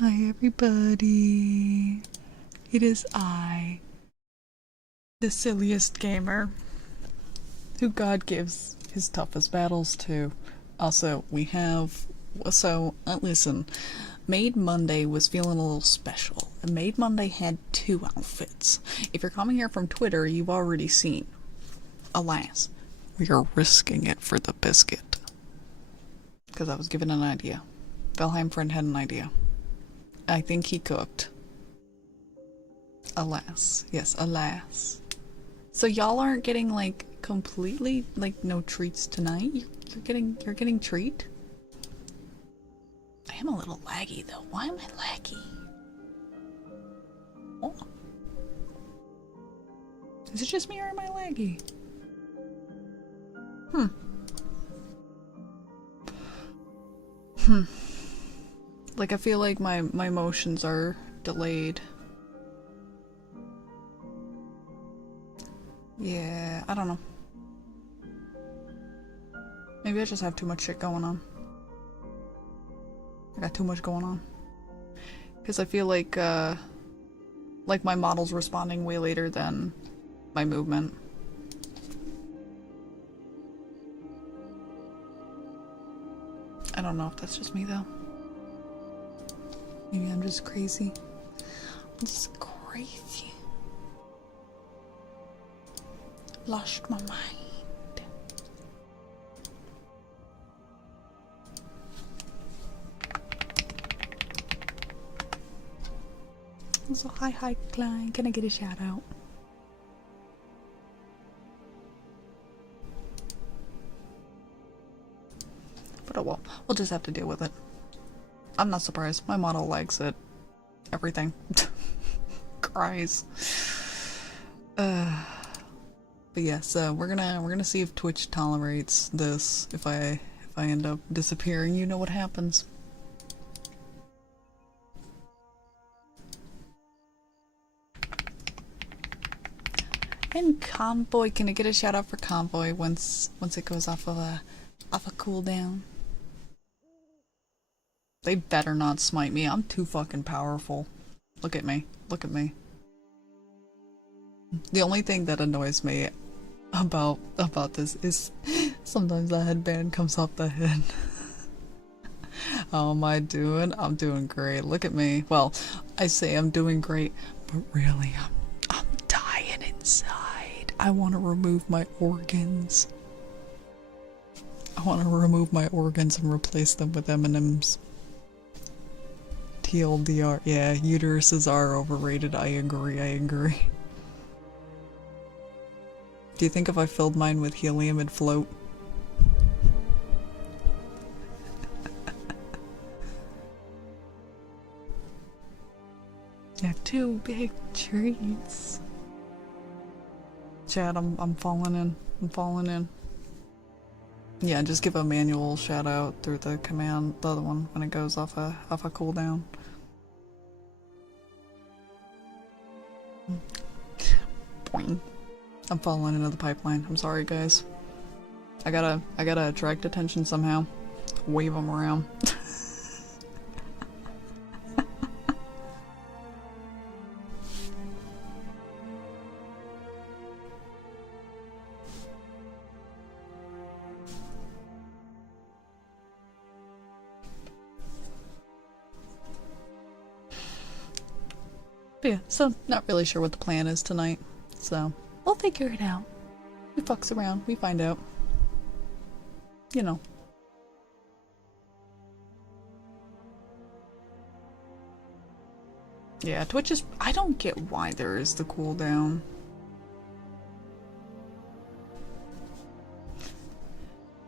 Hi everybody. It is I, the silliest gamer, who God gives his toughest battles to. Also, we have... listen. Maid Monday was feeling a little special. And Maid Monday had two outfits. If you're coming here from Twitter, you've already seen. Alas, we are risking it for the biscuit. Because I was given an idea. Valheim friend had an idea. I think he cooked. Alas. Yes, alas. So y'all aren't getting, like, completely, like, no treats tonight? You're getting treat? I am a little laggy, though. Why am I laggy? Oh. Is it just me or am I laggy? Like, I feel like my motions are delayed. Yeah, I don't know. Maybe I just have too much shit going on. I got too much going on. Because I feel like my model's responding way later than my movement. I don't know if that's just me, though. Maybe I'm just crazy. I'm just crazy. Lost my mind. So hi Klein, can I get a shout out? But oh well, we'll just have to deal with it. I'm not surprised. My model likes it. Everything. Cries. But yeah, so we're gonna see if Twitch tolerates this. If I end up disappearing, you know what happens. And Convoy, can I get a shout out for Convoy once it goes off of a cooldown? They better not smite me. I'm too fucking powerful. Look at me. Look at me. The only thing that annoys me about this is sometimes the headband comes off the head. How am I doing? I'm doing great. Look at me. Well, I say I'm doing great, but really I'm dying inside. I want to remove my organs. I want to remove my organs and replace them with M&Ms. TLDR. Yeah, uteruses are overrated. I agree. Do you think if I filled mine with helium it'd float? I have two big trees. Chad, I'm falling in. I'm falling in. Yeah, just give a manual shout out through the command, the other one, when it goes off a cooldown. Boing. I'm falling into the pipeline. I'm sorry, guys. I gotta attract attention somehow. Wave them around. But yeah, so not really sure what the plan is tonight. So we'll figure it out. We fucks around, we find out. You know. Yeah, Twitch is... I don't get why there is the cooldown.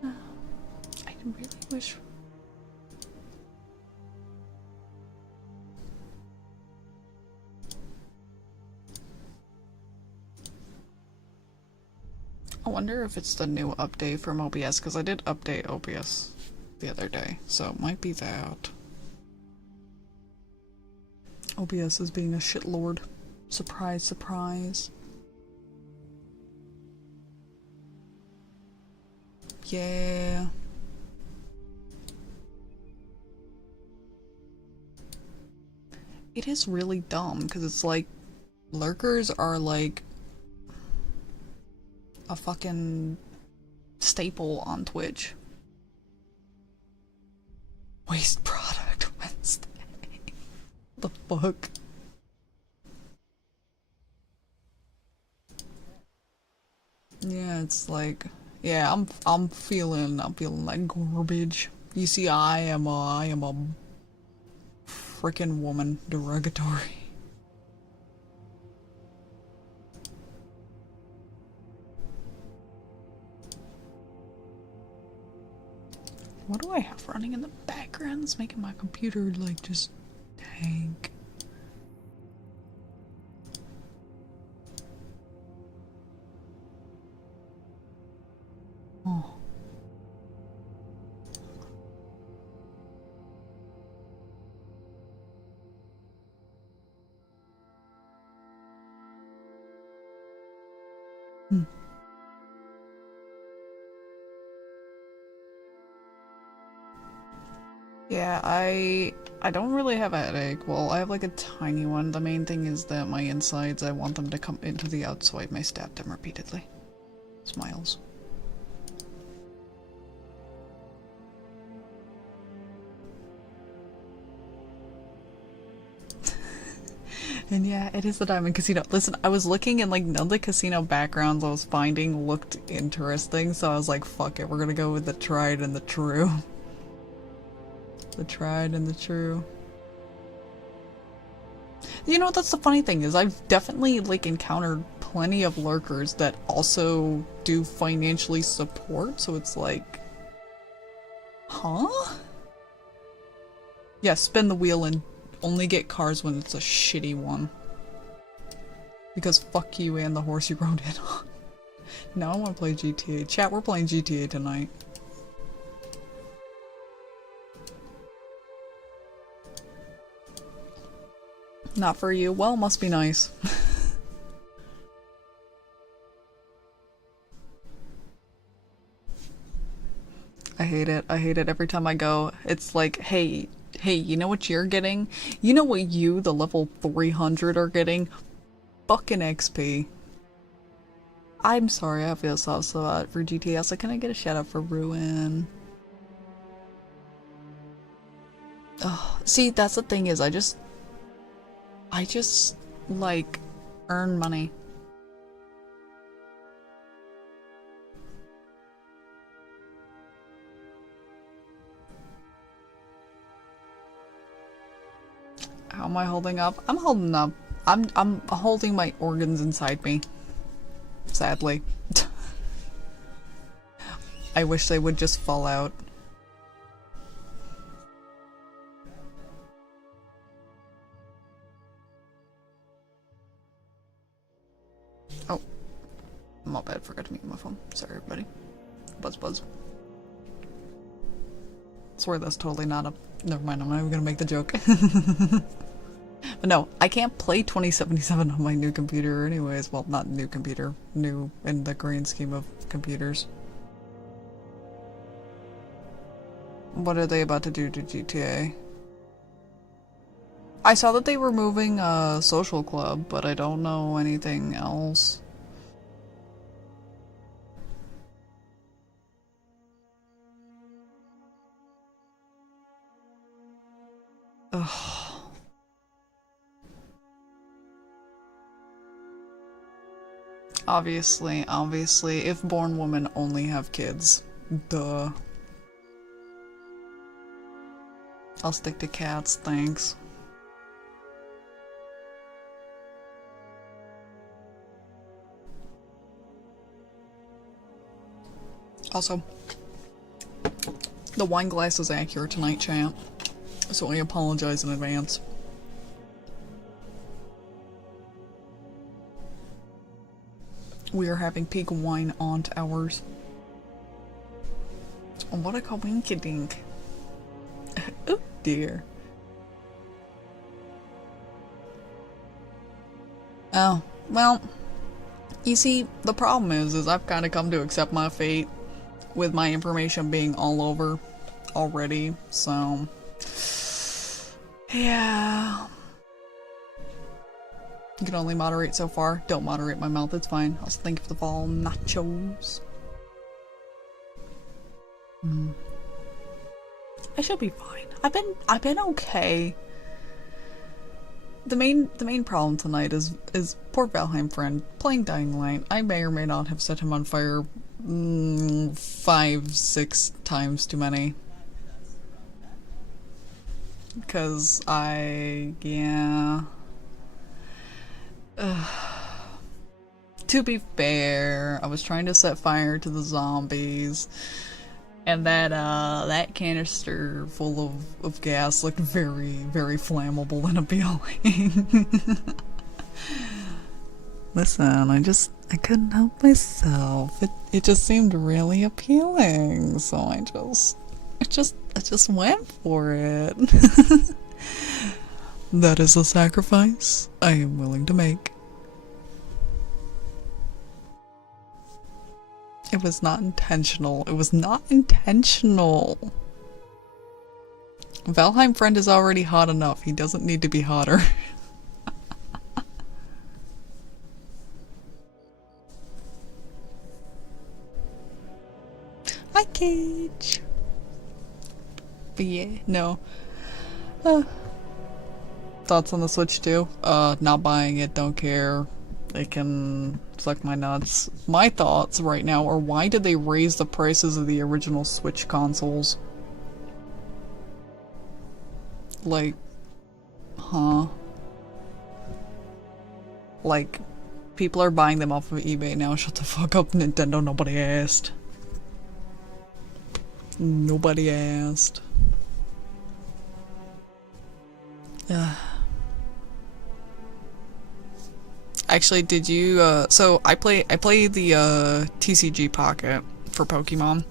I really wish... I wonder if it's the new update from OBS, because I did update OBS the other day, so it might be that. OBS is being a shitlord. Surprise, surprise. Yeah. It is really dumb, because it's like, lurkers are like a fucking staple on Twitch. Waste product Wednesday. The fuck? Yeah, it's like, yeah, I'm feeling like garbage. You see, I am a frickin' woman. Derogatory. What do I have running in the background that's making my computer like just tank? Oh. Hmm. Yeah, I don't really have a headache. Well, I have like a tiny one. The main thing is that my insides, I want them to come into the outside. I may stab them repeatedly. Smiles. And yeah, it is the Diamond Casino. Listen, I was looking and like none of the casino backgrounds I was finding looked interesting, so I was like, fuck it, we're gonna go with the tried and the true. The tried and the true. You know, that's the funny thing is I've definitely like encountered plenty of lurkers that also do financially support, so it's like, huh? Yeah, spin the wheel and only get cars when it's a shitty one. Because fuck you and the horse you rode in on. Now I want to play GTA. Chat, we're playing GTA tonight. Not for you. Well, must be nice. I hate it. I hate it every time I go. It's like, hey, you know what you're getting? You know what you, the level 300, are getting? Fucking XP. I'm sorry, I feel so for GTA. So can I get a shout out for Ruin? Oh, see, that's the thing is, I just like earn money. How am I holding up? I'm holding up. I'm holding my organs inside me. Sadly. I wish they would just fall out. Oh. My bad, forgot to mute my phone. Sorry everybody. Buzz buzz. Swear that's totally not a— never mind, I'm not even gonna make the joke. But no, I can't play 2077 on my new computer anyways. Well, not new computer. New in the grand scheme of computers. What are they about to do to GTA? I saw that they were moving Social Club, but I don't know anything else. Ugh. Obviously, if born women only have kids. Duh. I'll stick to cats, thanks. Also, the wine glass is accurate tonight, chat. So I apologize in advance. We are having peak wine aunt hours. What a winky dink. Oh dear. Oh, well, you see, the problem is I've kind of come to accept my fate with my information being all over already, so yeah. You can only moderate so far. Don't moderate my mouth, it's fine. I'll think of the fall nachos. I should be fine. I've been okay. The main problem tonight is poor Valheim friend playing Dying Light. I may or may not have set him on fire 5-6 times too many. Because yeah. To be fair, I was trying to set fire to the zombies, and that canister full of gas looked very, very flammable and appealing. Listen, I couldn't help myself. It just seemed really appealing, so I just went for it. That is a sacrifice I am willing to make. It was not intentional. It was not intentional. Valheim friend is already hot enough. He doesn't need to be hotter. Hi, Cage. But yeah, no. Thoughts on the Switch 2? Not buying it, don't care. They can suck my nuts. My thoughts right now are, why did they raise the prices of the original Switch consoles? Like, huh? Like, people are buying them off of eBay now. Shut the fuck up, Nintendo. Nobody asked. Nobody asked. Actually, did you, so I play the, TCG Pocket for Pokemon,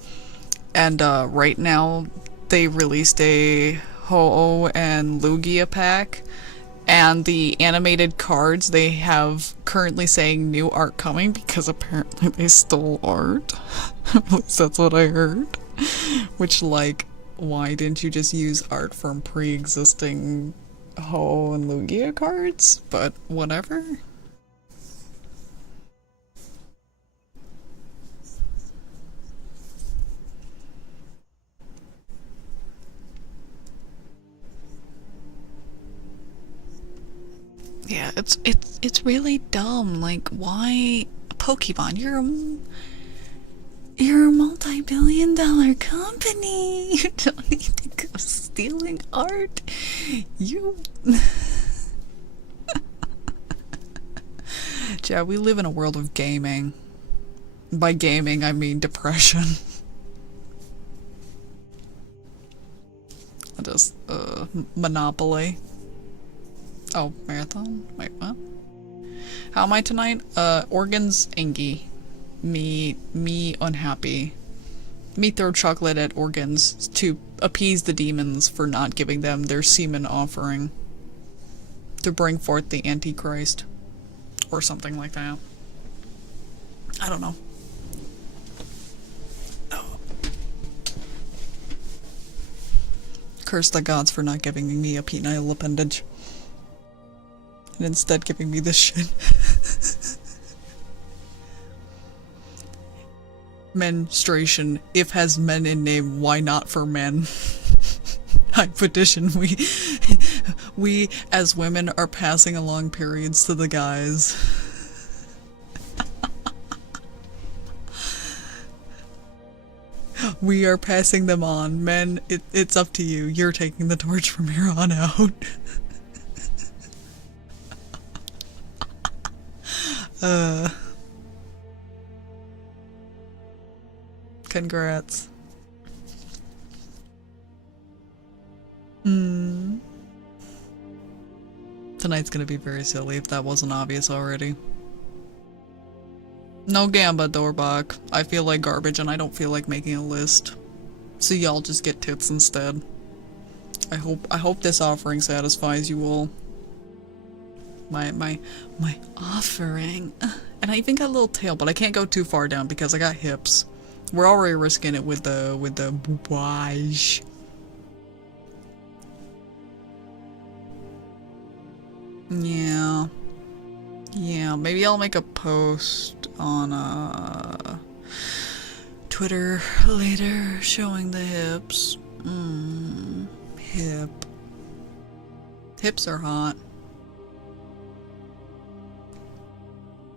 and, right now, they released a Ho-Oh and Lugia pack, and the animated cards, they have currently saying new art coming, because apparently they stole art. At least that's what I heard. Which, like, why didn't you just use art from pre-existing Ho and Lugia cards? But whatever. Yeah, it's really dumb. Like, why Pokemon? You're a multi-billion-dollar company. You don't need to go stealing art. You. Yeah, we live in a world of gaming. By gaming, I mean depression. Just, Monopoly. Oh, marathon? Wait, what? How am I tonight? Organs Engi. Me unhappy. Me throw chocolate at organs to appease the demons for not giving them their semen offering. To bring forth the Antichrist. Or something like that. I don't know. Oh. Curse the gods for not giving me a penile appendage. And instead giving me this shit. Menstruation. If has men in name, why not for men? I petition we as women are passing along periods to the guys. We are passing them on. Men, it's up to you. You're taking the torch from here on out. Congrats. Tonight's gonna be very silly if that wasn't obvious already. No gamba, Dorbach. I feel like garbage and I don't feel like making a list. So y'all just get tits instead. I hope this offering satisfies you all. My offering. And I even got a little tail, but I can't go too far down because I got hips. We're already risking it with the boubage. Yeah. Yeah, maybe I'll make a post on Twitter later showing the hips. Hip. Hips are hot.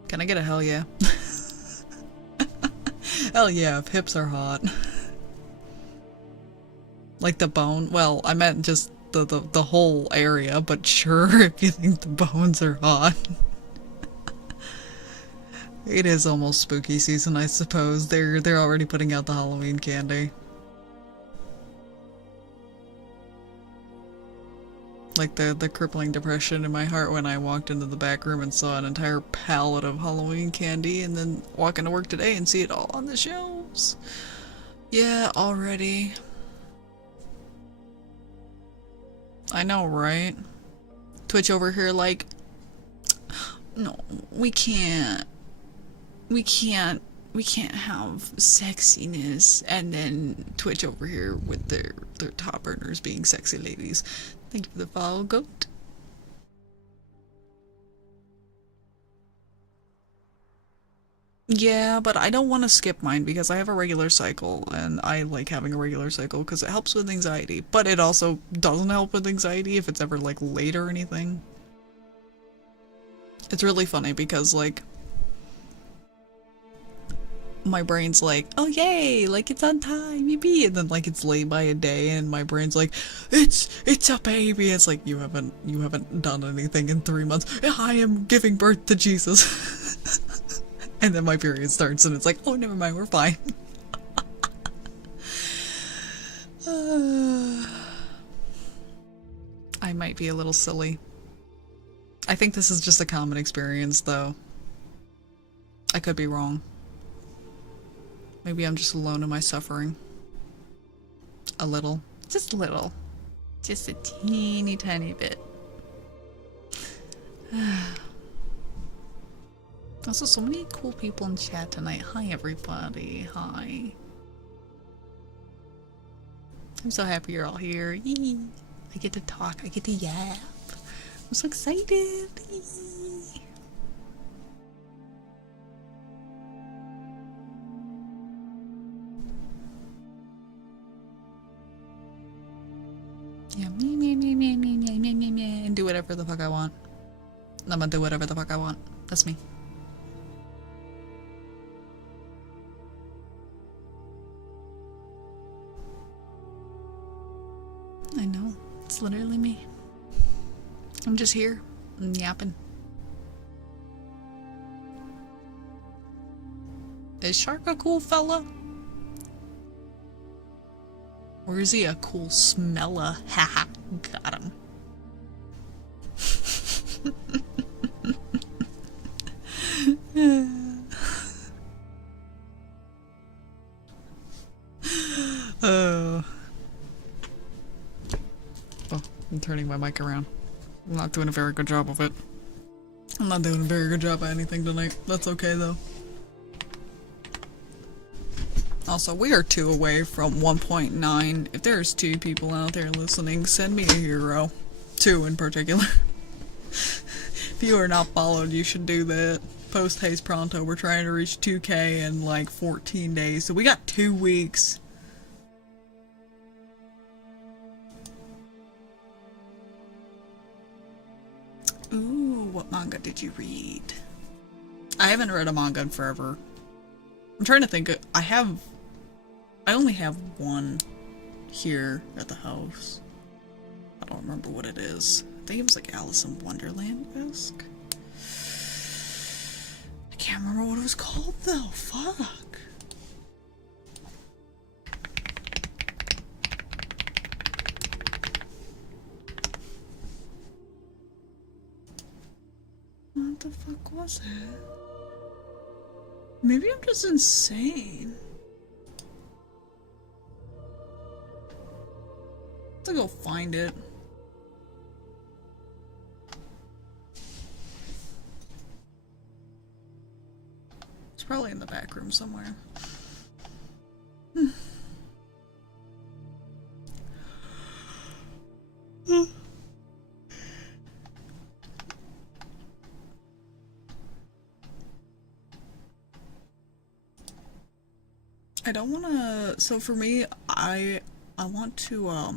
Can I get a hell yeah? Hell yeah, if hips are hot. Like the bone? Well, I meant just the whole area, but sure, if you think the bones are hot. It is almost spooky season, I suppose. They're already putting out the Halloween candy. Like the crippling depression in my heart when I walked into the back room and saw an entire pallet of Halloween candy, and then walk into work today and see it all on the shelves. Yeah, already. I know, right? Twitch over here like, no, we can't have sexiness, and then Twitch over here with their top earners being sexy ladies. Thank you for the follow, goat. Yeah, but I don't want to skip mine because I have a regular cycle, and I like having a regular cycle because it helps with anxiety, but it also doesn't help with anxiety if it's ever like late or anything. It's really funny because like my brain's like, oh yay, like it's on time, yippee, and then like it's late by a day and my brain's like, it's a baby. It's like, you haven't done anything in 3 months. I am giving birth to Jesus. And then my period starts and it's like, oh never mind, we're fine. I might be a little silly. I think this is just a common experience though. I could be wrong. Maybe I'm just alone in my suffering. A little. Just a little. Just a teeny tiny bit. Also, so many cool people in chat tonight. Hi everybody. Hi. I'm so happy you're all here. Yee. I get to talk. I get to yap. I'm so excited. Yee. Yeah, me, and do whatever the fuck I want. I'm gonna do whatever the fuck I want. That's me. I know. It's literally me. I'm just here. I'm yapping. Is Shark a cool fella? Or is he a cool smella? Haha, got him. Oh, I'm turning my mic around. I'm not doing a very good job of it. I'm not doing a very good job at anything tonight. That's okay though. Also, we are 2 away from 1.9. If there's 2 people out there listening, send me a hero. 2 in particular. If you are not followed, you should do that. Post haste pronto. We're trying to reach 2K in like 14 days. So we got 2 weeks. Ooh, what manga did you read? I haven't read a manga in forever. I'm trying to think. I only have one here at the house. I don't remember what it is. I think it was like Alice in Wonderland-esque. I can't remember what it was called though. Fuck. What the fuck was it? Maybe I'm just insane. To go find it. It's probably in the back room somewhere. I don't wanna, so for me, I want to, I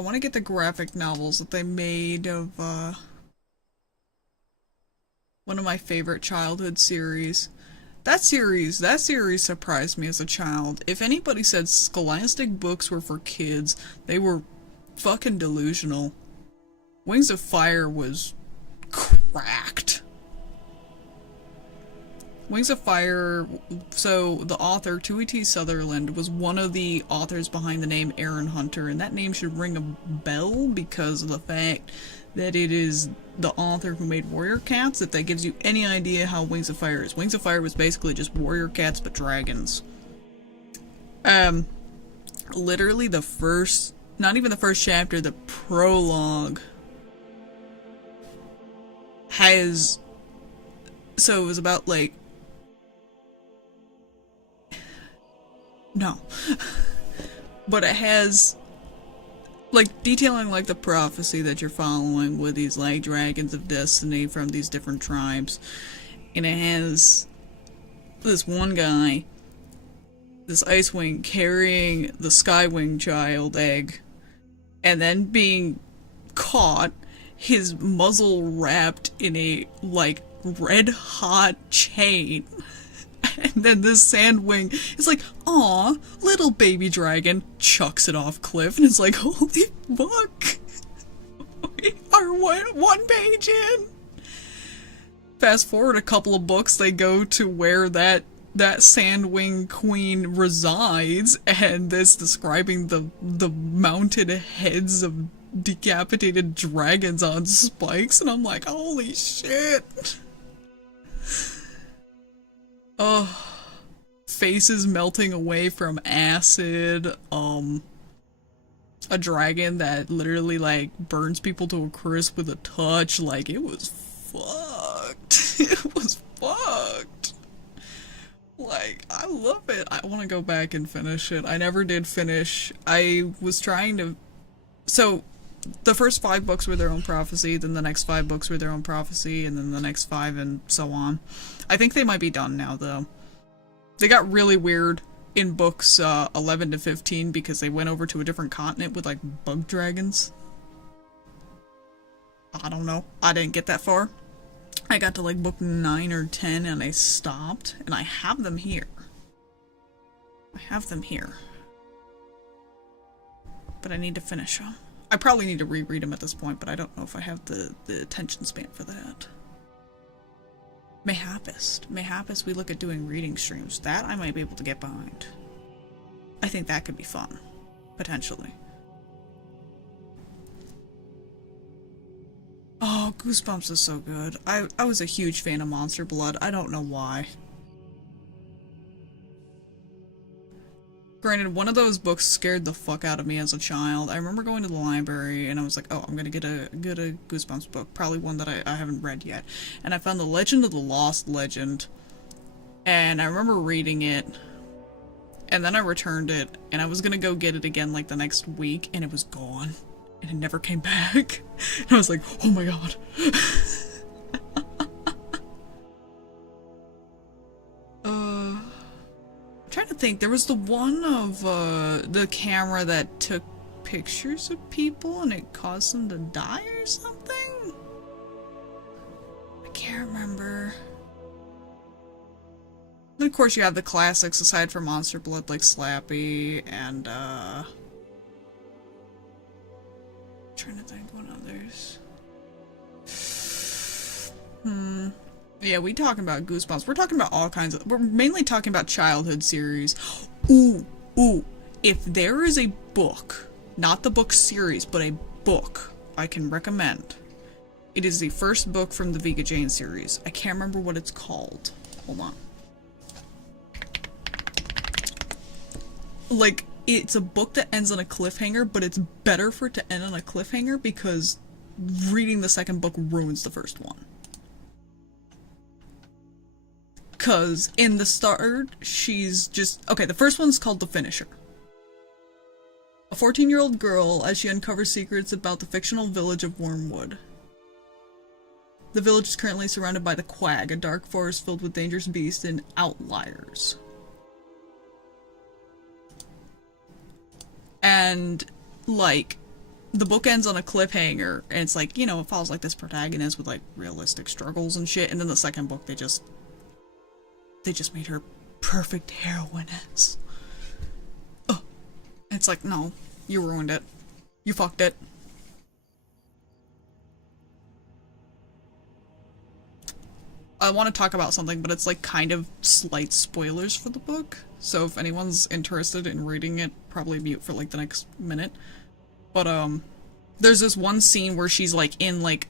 want to get the graphic novels that they made of, one of my favorite childhood series. That series surprised me as a child. If anybody said Scholastic books were for kids, they were fucking delusional. Wings of Fire was cracked. Wings of Fire, so the author, Tui T. Sutherland, was one of the authors behind the name Aaron Hunter, and that name should ring a bell because of the fact that it is the author who made Warrior Cats, if that gives you any idea how Wings of Fire is. Wings of Fire was basically just Warrior Cats but dragons. Literally the first, not even the first chapter, the prologue has, so it was about like, no. But it has, like, detailing, like, the prophecy that you're following with these, like, dragons of destiny from these different tribes. And it has this one guy, this Icewing, carrying the Skywing child egg, and then being caught, his muzzle wrapped in a, like, red-hot chain. And then this Sandwing is like, aw, little baby dragon, chucks it off cliff, and it's like, holy fuck. We are one page in. Fast forward a couple of books, they go to where that Sandwing queen resides, and it's describing the mounted heads of decapitated dragons on spikes, and I'm like, holy shit. Oh, faces melting away from acid, a dragon that literally, like, burns people to a crisp with a touch, like, it was fucked. It was fucked. Like, I love it. I want to go back and finish it. I never did finish. I was trying to, so, the first 5 books were their own prophecy, then the next 5 books were their own prophecy, and then the next 5, and so on. I think they might be done now, though. They got really weird in books 11 to 15 because they went over to a different continent with, like, bug dragons. I don't know. I didn't get that far. I got to, like, book 9 or 10 and I stopped, and I have them here. I have them here. But I need to finish them. I probably need to reread them at this point, but I don't know if I have the attention span for that. Mayhaps we look at doing reading streams. That I might be able to get behind. I think that could be fun. Potentially. Oh, Goosebumps is so good. I was a huge fan of Monster Blood. I don't know why. Granted, one of those books scared the fuck out of me as a child. I remember going to the library and I was like, oh, I'm gonna get a Goosebumps book. Probably one that I haven't read yet. And I found The Legend of the Lost Legend. And I remember reading it. And then I returned it. And I was gonna go get it again like the next week. And it was gone. And it never came back. And I was like, oh my god. Trying to think, there was the one of the camera that took pictures of people and it caused them to die or something? I can't remember. And of course you have the classics aside from Monster Blood like Slappy and trying to think what others. Yeah, we talking about Goosebumps. We're talking about all kinds of, we're mainly talking about childhood series. Ooh, if there is a book, not the book series, but a book I can recommend. It is the first book from the Vega Jane series. I can't remember what it's called. Hold on. Like, it's a book that ends on a cliffhanger, but it's better for it to end on a cliffhanger because reading the second book ruins the first one. Because in the start, she's just... Okay, the first one's called The Finisher. A 14-year-old girl as she uncovers secrets about the fictional village of Wormwood. The village is currently surrounded by the Quag, a dark forest filled with dangerous beasts and outliers. And, like, the book ends on a cliffhanger, and it's like, you know, it follows, like, this protagonist with, like, realistic struggles and shit, and then the second book, they just made her perfect heroiness. Oh. It's like, no, you ruined it. You fucked it. I want to talk about something, but it's like kind of slight spoilers for the book. So if anyone's interested in reading it, probably mute for like the next minute. But there's this one scene where she's like in like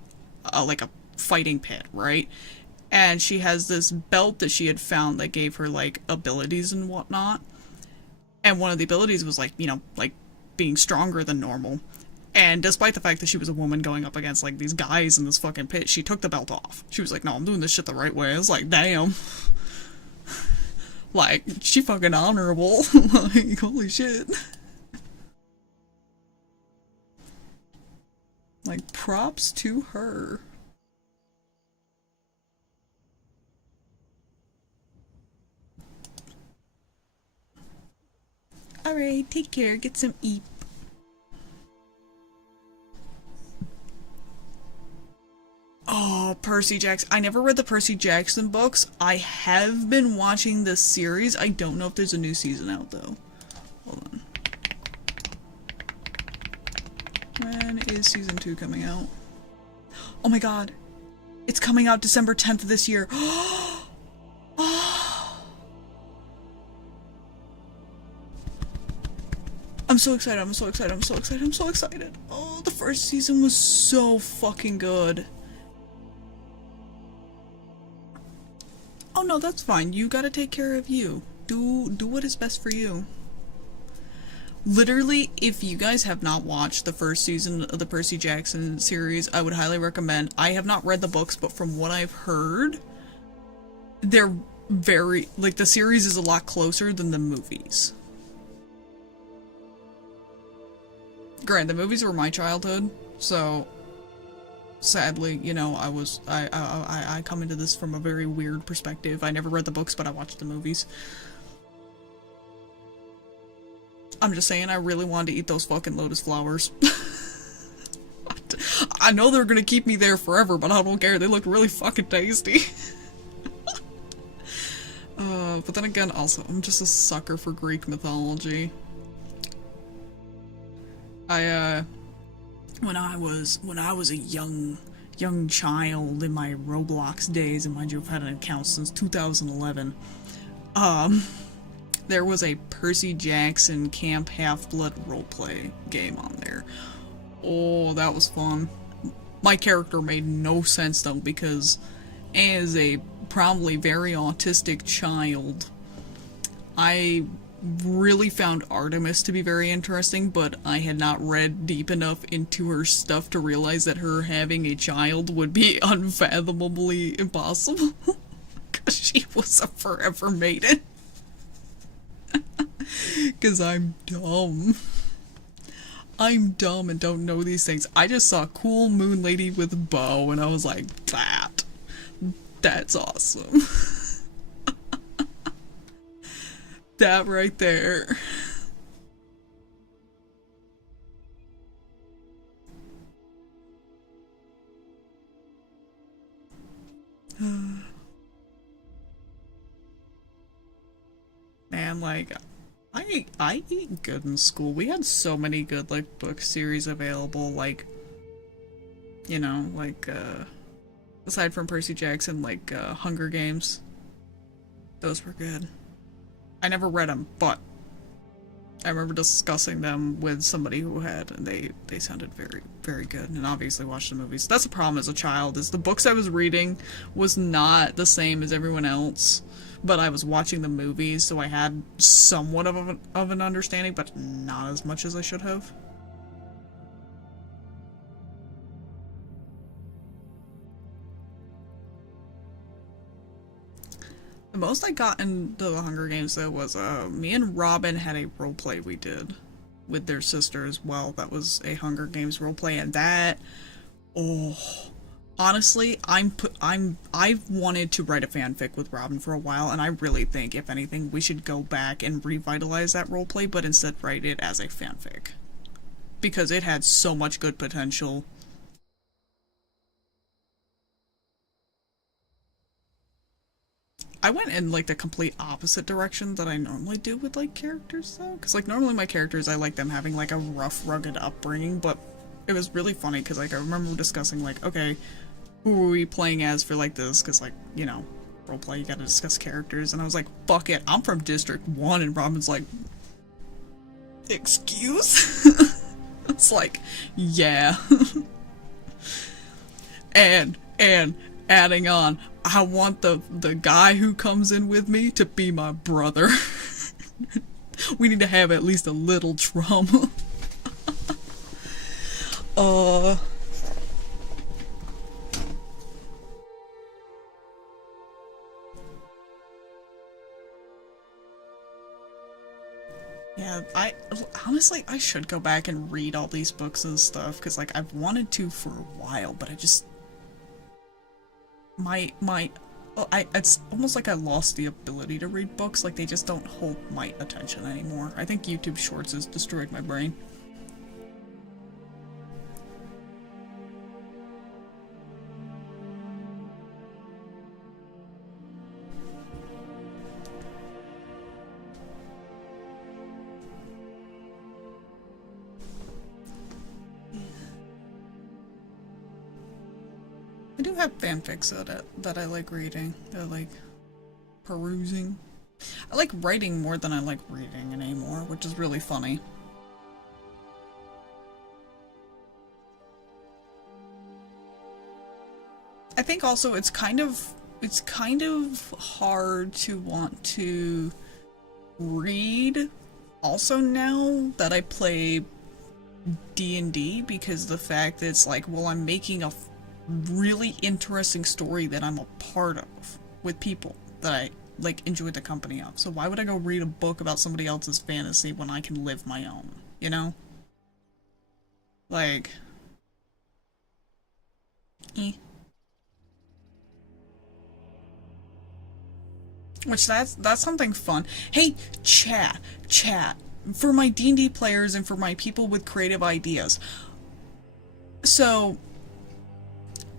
a fighting pit, right? And she has this belt that she had found that gave her like abilities and whatnot. And one of the abilities was like, you know, like being stronger than normal. And despite the fact that she was a woman going up against, like, these guys in this fucking pit, she took the belt off. She was like, no, I'm doing this shit the right way. It's like, damn. Like, she fucking honorable. Like, holy shit. Like, props to her. Alright, take care. Get some eat. Oh, Percy Jackson. I never read the Percy Jackson books. I have been watching this series. I don't know if there's a new season out, though. Hold on. When is season 2 coming out? Oh my god. It's coming out December 10th of this year. I'm so excited. I'm so excited. I'm so excited. I'm so excited. Oh, the first season was so fucking good. Oh no, that's fine. You gotta take care of you. Do what is best for you. Literally, if you guys have not watched the first season of the Percy Jackson series, I would highly recommend. I have not read the books, but from what I've heard, they're very, like, the series is a lot closer than the movies. Granted, the movies were my childhood, so sadly, you know, I come into this from a very weird perspective. I never read the books, but I watched the movies. I'm just saying, I really wanted to eat those fucking lotus flowers. I know they're gonna keep me there forever, but I don't care. They look really fucking tasty. But then again, also, I'm just a sucker for Greek mythology. When I was a young child in my Roblox days, and mind you, I've had an account since 2011, there was a Percy Jackson Camp Half-Blood roleplay game on there. Oh, that was fun. My character made no sense though, because as a probably very autistic child, I really found Artemis to be very interesting, but I had not read deep enough into her stuff to realize that her having a child would be unfathomably impossible. Because she was a forever maiden. Because I'm dumb. I'm dumb and don't know these things. I just saw a cool moon lady with a bow, and I was like, that's awesome. That right there. Man, like, I eat good in school. We had so many good, like, book series available, like, you know, like, aside from Percy Jackson, like, Hunger Games. Those were good. I never read them, but I remember discussing them with somebody who had, and they sounded very, very good, and obviously watched the movies. That's the problem as a child, is the books I was reading was not the same as everyone else, but I was watching the movies, so I had somewhat of an understanding, but not as much as I should have. The most I got into the Hunger Games, though, was, me and Robin had a roleplay we did with their sister as well. That was a Hunger Games roleplay, and that, oh, Honestly, I've wanted to write a fanfic with Robin for a while, and I really think, if anything, we should go back and revitalize that roleplay, but instead write it as a fanfic. Because it had so much good potential. I went in like the complete opposite direction that I normally do with like characters though, because like normally my characters I like them having like a rough, rugged upbringing, but it was really funny because like I remember discussing like, okay, who are we playing as for like this? Because like, you know, roleplay you gotta discuss characters, and I was like, fuck it, I'm from District 1, and Robin's like, excuse? It's like, yeah. and adding on, I want the guy who comes in with me to be my brother. We need to have at least a little trauma. Yeah, honestly, I should go back and read all these books and stuff, because like I've wanted to for a while, but I just it's almost like I lost the ability to read books. Like they just don't hold my attention anymore. I think YouTube Shorts has destroyed my brain. I do have fanfics that I like reading, that I like perusing. I like writing more than I like reading anymore, which is really funny. I think also it's kind of hard to want to read also now that I play D&D, because the fact that it's like, well, I'm making a really interesting story that I'm a part of with people that I like enjoy the company of. So why would I go read a book about somebody else's fantasy when I can live my own, you know? Like, eh. Which that's something fun. Hey, chat, for my D&D players and for my people with creative ideas. So,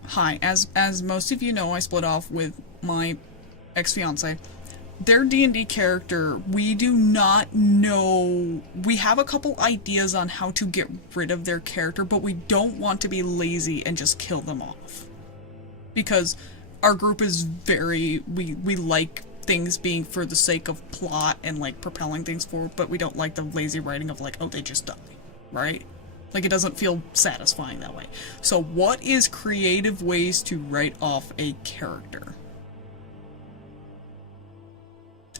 hi, as most of you know, I split off with my ex-fiance. Their D&D character, we do not know. We have a couple ideas on how to get rid of their character, but we don't want to be lazy and just kill them off. Because our group is very, we like things being for the sake of plot and like propelling things forward, but we don't like the lazy writing of like, oh, they just die, right? Like, it doesn't feel satisfying that way. So what is creative ways to write off a character?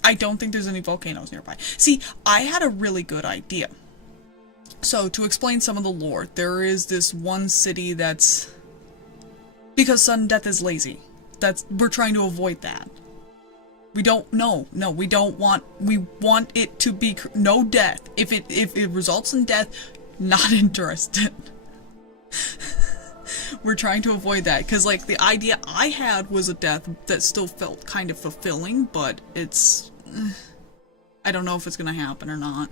I don't think there's any volcanoes nearby. See, I had a really good idea. So, to explain some of the lore, there is this one city that's... Because sudden death is lazy. We're trying to avoid that. We don't, no, we don't want, we want it to be no death. If it results in death, not interested. We're trying to avoid that, because like the idea I had was a death that still felt kind of fulfilling, but it's, I don't know if it's gonna happen or not.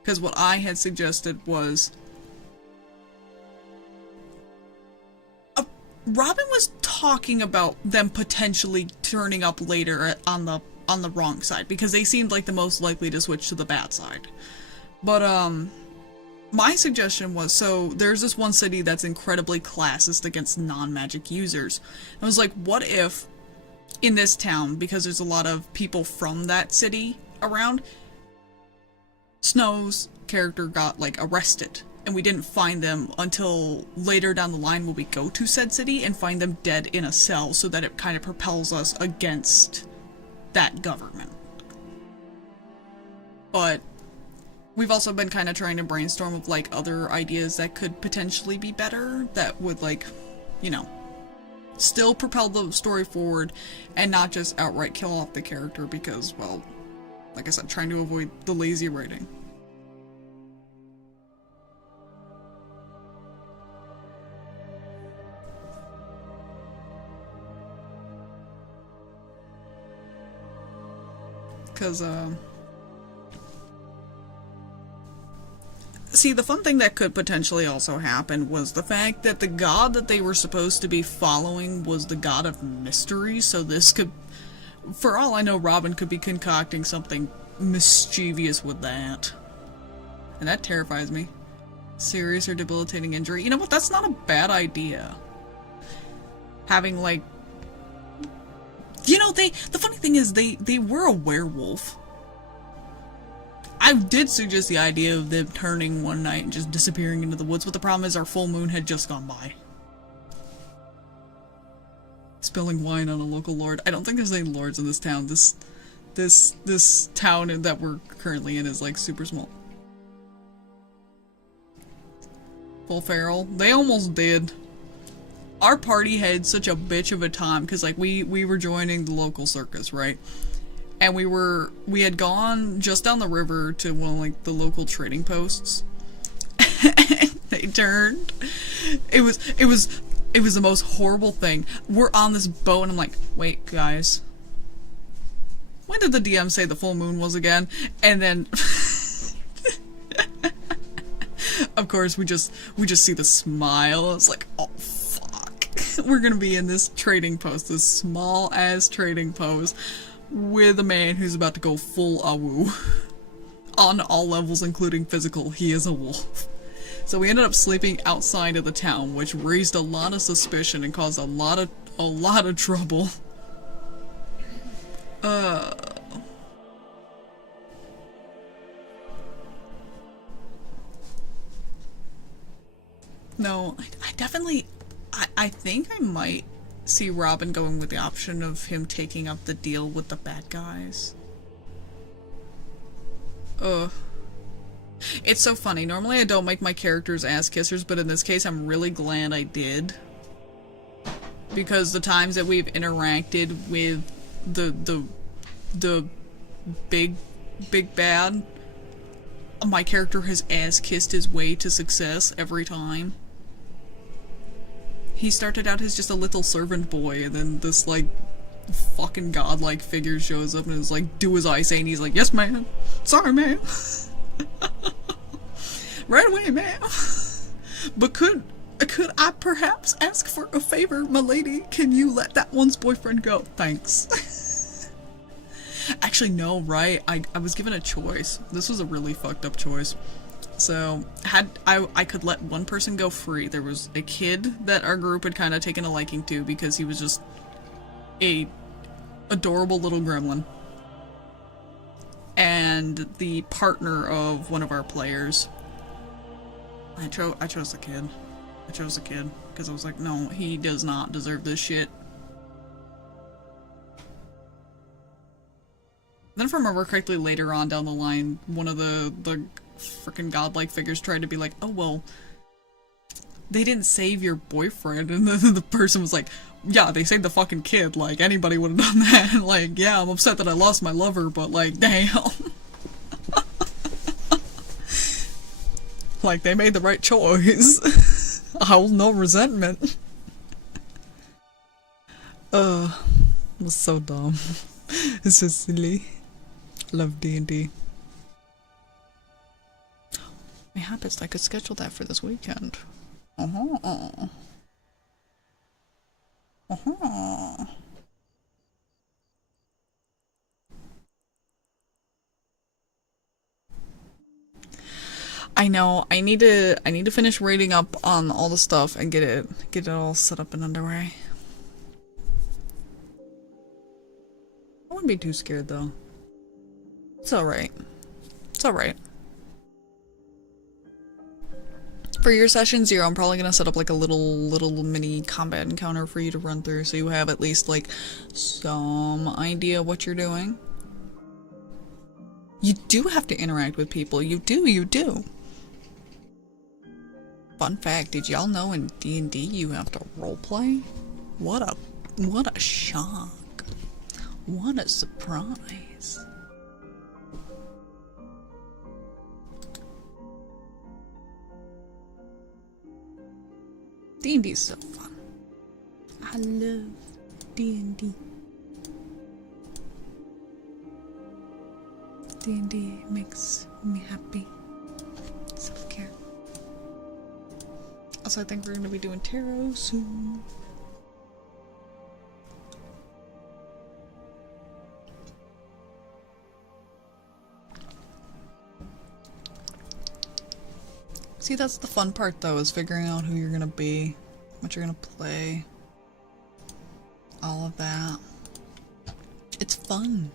Because what I had suggested was, Robin was talking about them potentially turning up later on the wrong side, because they seemed like the most likely to switch to the bad side. But my suggestion was, so there's this one city that's incredibly classist against non-magic users. I was like, what if in this town, because there's a lot of people from that city around, Snow's character got like arrested, and we didn't find them until later down the line when we go to said city and find them dead in a cell, so that it kind of propels us against that government. But we've also been kind of trying to brainstorm of like other ideas that could potentially be better, that would like, you know, still propel the story forward and not just outright kill off the character, because, well, like I said, trying to avoid the lazy writing. because, see, the fun thing that could potentially also happen was the fact that the god that they were supposed to be following was the god of mystery, so this could, for all I know, Robin could be concocting something mischievous with that. And that terrifies me. Serious or debilitating injury. You know what, that's not a bad idea. Having, like... You know, the funny thing is, they were a werewolf. I did suggest the idea of them turning one night and just disappearing into the woods, but the problem is our full moon had just gone by. Spilling wine on a local lord. I don't think there's any lords in this town. This town that we're currently in is like super small. Full feral. They almost did. Our party had such a bitch of a time because like we were joining the local circus, right? And we had gone just down the river to one of like the local trading posts. And they turned. It was the most horrible thing. We're on this boat and I'm like, wait guys, when did the DM say the full moon was again? And then of course we just see the smile. It's like, oh fuck. We're gonna be in this trading post, this small ass trading post, with a man who's about to go full awu. On all levels, including physical, he is a wolf. So we ended up sleeping outside of the town, which raised a lot of suspicion and caused a lot of trouble. No, I definitely, I think I might see Robin going with the option of him taking up the deal with the bad guys. It's so funny. Normally I don't make my characters ass kissers, but in this case I'm really glad I did. Because the times that we've interacted with the big bad, my character has ass kissed his way to success every time. He started out as just a little servant boy, and then this, like, fucking godlike figure shows up and is like, do as I say, and he's like, yes ma'am, sorry ma'am. Right away ma'am. But could I perhaps ask for a favor, my lady? Can you let that one's boyfriend go? Thanks. Actually, no, right? I was given a choice. This was a really fucked up choice. So, I could let one person go free. There was a kid that our group had kind of taken a liking to because he was just a adorable little gremlin. And the partner of one of our players. I chose the kid. I chose the kid because I was like, no, he does not deserve this shit. Then if I remember correctly, later on down the line, one of the freaking godlike figures tried to be like, oh well, they didn't save your boyfriend, and the person was like, yeah, they saved the fucking kid, like, anybody would have done that, and like, yeah, I'm upset that I lost my lover, but like, damn. Like, they made the right choice. I hold no resentment. It was so dumb. It's so silly. Love D&D. My habits, I could schedule that for this weekend. I know, I need to finish reading up on all the stuff and get it all set up and underway. I wouldn't be too scared though. It's alright. It's alright. For your session 0, I'm probably gonna set up like a little mini combat encounter for you to run through so you have at least like some idea what you're doing. You do have to interact with people. You do. Fun fact, did y'all know in D&D you have to roleplay? What a shock. What a surprise. D&D is so fun. I love D&D. D&D makes me happy. Self-care. Also, I think we're gonna be doing tarot soon. See, that's the fun part though, is figuring out who you're gonna be, what you're gonna play, all of that. It's fun.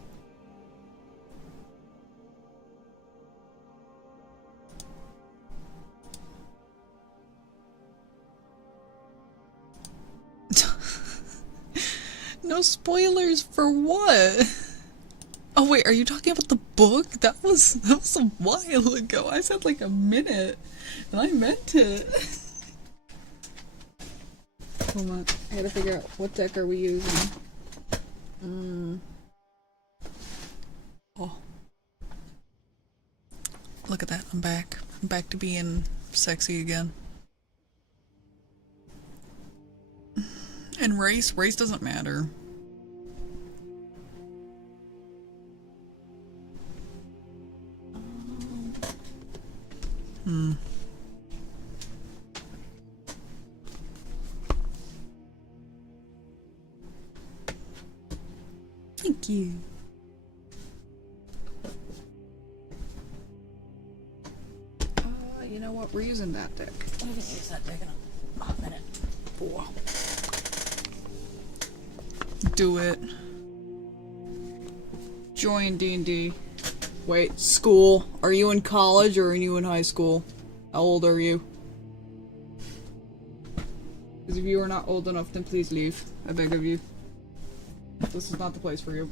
No spoilers for what? Oh wait, are you talking about the book? That was a while ago. I said like a minute, and I meant it. Hold on, I gotta figure out what deck are we using. Oh, look at that! I'm back. I'm back to being sexy again. And race doesn't matter. Thank you. You know what? We're using that deck. I'm gonna use that deck in a hot minute. Whoa. Do it. Join D&D. Wait, school. Are you in college or are you in high school? How old are you? Because if you are not old enough, then please leave. I beg of you. This is not the place for you.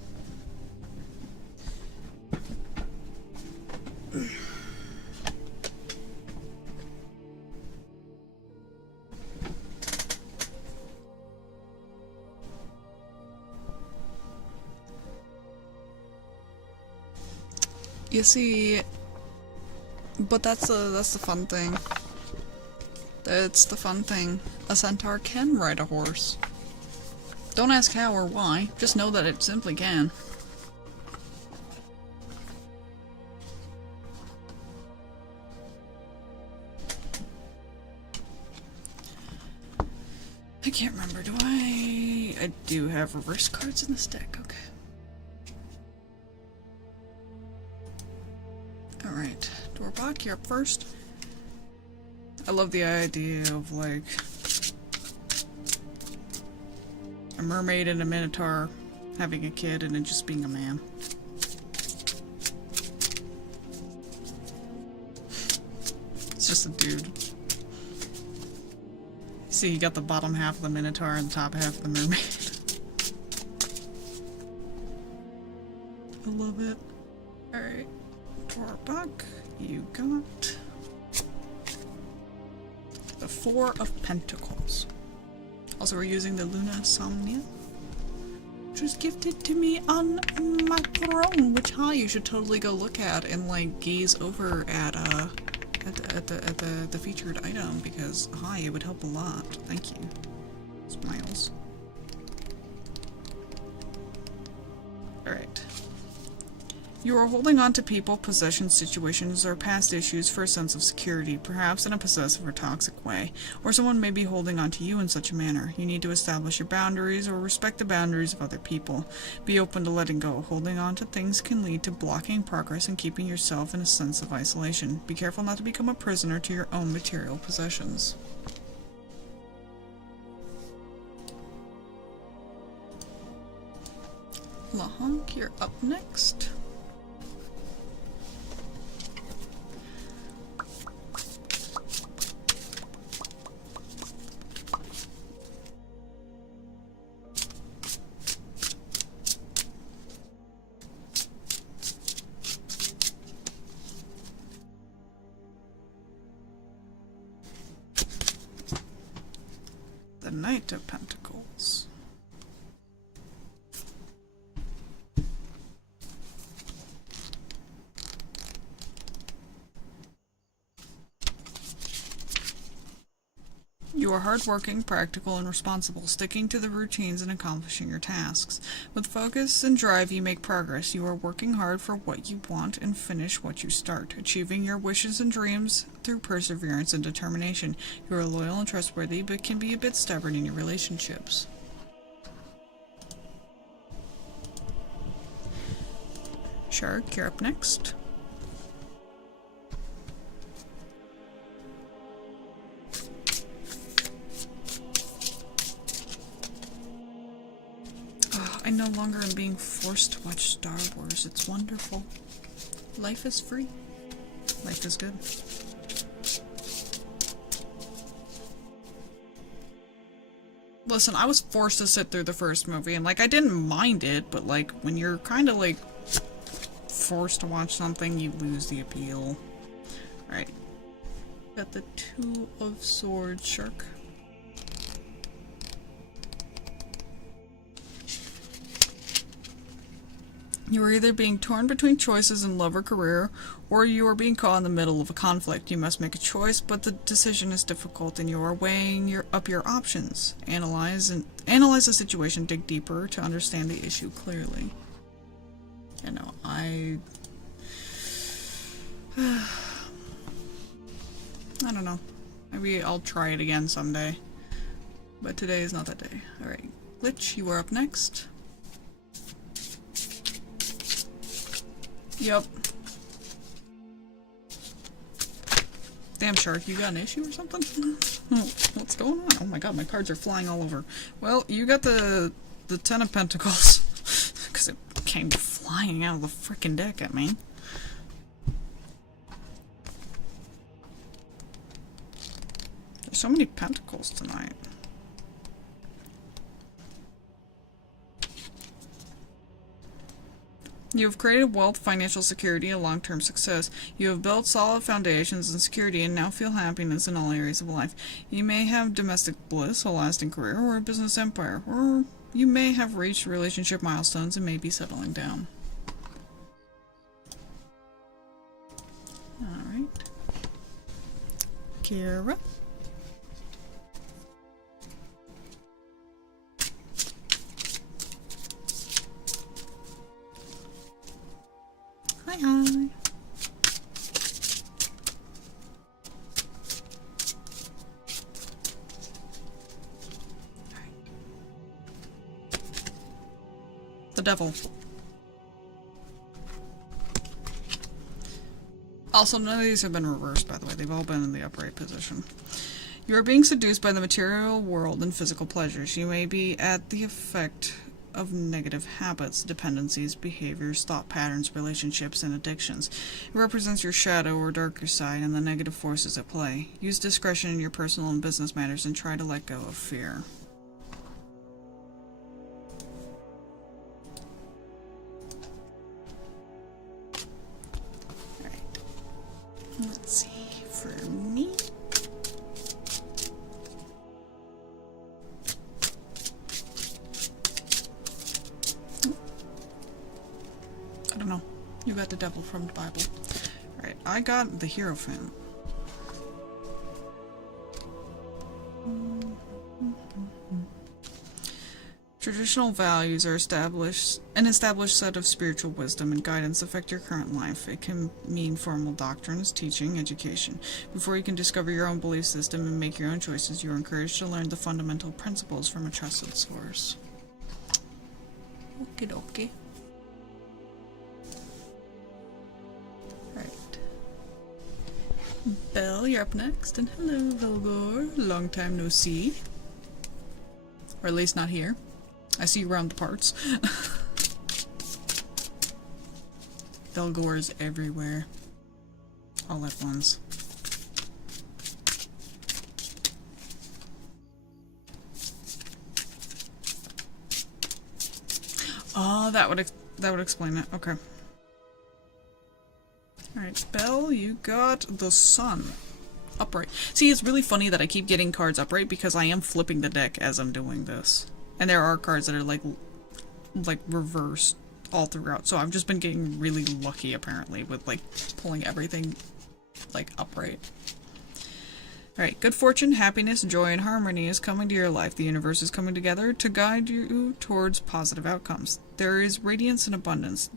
You see, but that's the fun thing. That's the fun thing. A centaur can ride a horse. Don't ask how or why, just know that it simply can. I can't remember, do I? I do have reverse cards in this deck, okay. Alright, Doorbach, you're up first. I love the idea of, like, a mermaid and a minotaur having a kid and it just being a man. It's just a dude. See, you got the bottom half of the minotaur and the top half of the mermaid. I love it. Alright. Doorbach, you got the Four of Pentacles. Also, we're using the Luna Somnia, which was gifted to me on my throne, which you should totally go look at and like gaze over at the featured item, because it would help a lot. Thank you. Smiles. Alright. You are holding on to people, possessions, situations, or past issues for a sense of security, perhaps in a possessive or toxic way, or someone may be holding on to you in such a manner. You need to establish your boundaries or respect the boundaries of other people. Be open to letting go. Holding on to things can lead to blocking progress and keeping yourself in a sense of isolation. Be careful not to become a prisoner to your own material possessions. Lahonk, you're up next. The Knight of Pentacles. You are hardworking, practical, and responsible, sticking to the routines and accomplishing your tasks. With focus and drive, you make progress. You are working hard for what you want and finish what you start, achieving your wishes and dreams through perseverance and determination. You are loyal and trustworthy, but can be a bit stubborn in your relationships. Shark, you're up next. I no longer am being forced to watch Star Wars. It's wonderful. Life is free. Life is good. Listen, I was forced to sit through the first movie, and, like, I didn't mind it, but, like, when you're kind of, like, forced to watch something, you lose the appeal. Alright. Got the Two of Swords shark. You are either being torn between choices in love or career, or you are being caught in the middle of a conflict. You must make a choice, but the decision is difficult and you are weighing up your options. Analyze the situation, dig deeper to understand the issue clearly. You know, I don't know. Maybe I'll try it again someday. But today is not that day. Alright, Glitch, you are up next. Yep. Damn, Shark, you got an issue or something? What's going on? Oh my god, my cards are flying all over. Well, you got the Ten of Pentacles. Because it came flying out of the frickin' deck at me. There's so many pentacles tonight. You have created wealth, financial security, and long-term success. You have built solid foundations and security and now feel happiness in all areas of life. You may have domestic bliss, a lasting career, or a business empire. Or you may have reached relationship milestones and may be settling down. Alright. Kira. Hi, hi. The devil. Also, none of these have been reversed, by the way. They've all been in the upright position. You are being seduced by the material world and physical pleasures. You may be at the effect of negative habits, dependencies, behaviors, thought patterns, relationships, and addictions. It represents your shadow or darker side and the negative forces at play. Use discretion in your personal and business matters and try to let go of fear. Alright. Let's see. For me... I don't know. You got the devil from the Bible. Alright, I got the Hierophant. Traditional values are an established set of spiritual wisdom and guidance affect your current life. It can mean formal doctrines, teaching, education. Before you can discover your own belief system and make your own choices, you are encouraged to learn the fundamental principles from a trusted source. Okie dokie. Belle, you're up next, and hello, Velgor. Long time no see. Or at least not here. I see you around the parts. Velgor is everywhere. All at once. Oh, that would explain it. Okay. Alright, Belle, you got the Sun. Upright. See, it's really funny that I keep getting cards upright because I am flipping the deck as I'm doing this. And there are cards that are like reversed all throughout. So I've just been getting really lucky apparently with like pulling everything like upright. Alright, good fortune, happiness, joy, and harmony is coming to your life. The universe is coming together to guide you towards positive outcomes. There is radiance and abundance.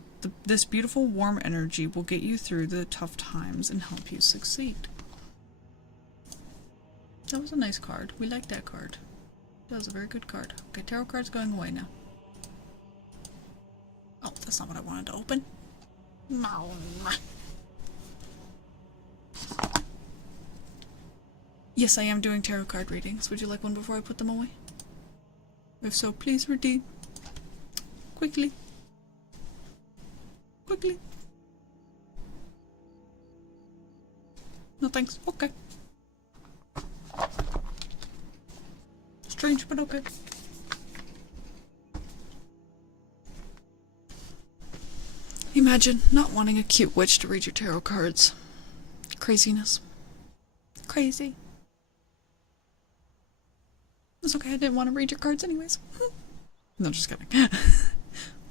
This beautiful, warm energy will get you through the tough times and help you succeed. That was a nice card. We like that card. That was a very good card. Okay, tarot card's going away now. Oh, that's not what I wanted to open. No. Yes, I am doing tarot card readings. Would you like one before I put them away? If so, please redeem. Quickly. Quickly. No thanks. Okay. Strange, but okay. Imagine not wanting a cute witch to read your tarot cards. Craziness. Crazy. It's okay, I didn't want to read your cards anyways. No, just kidding.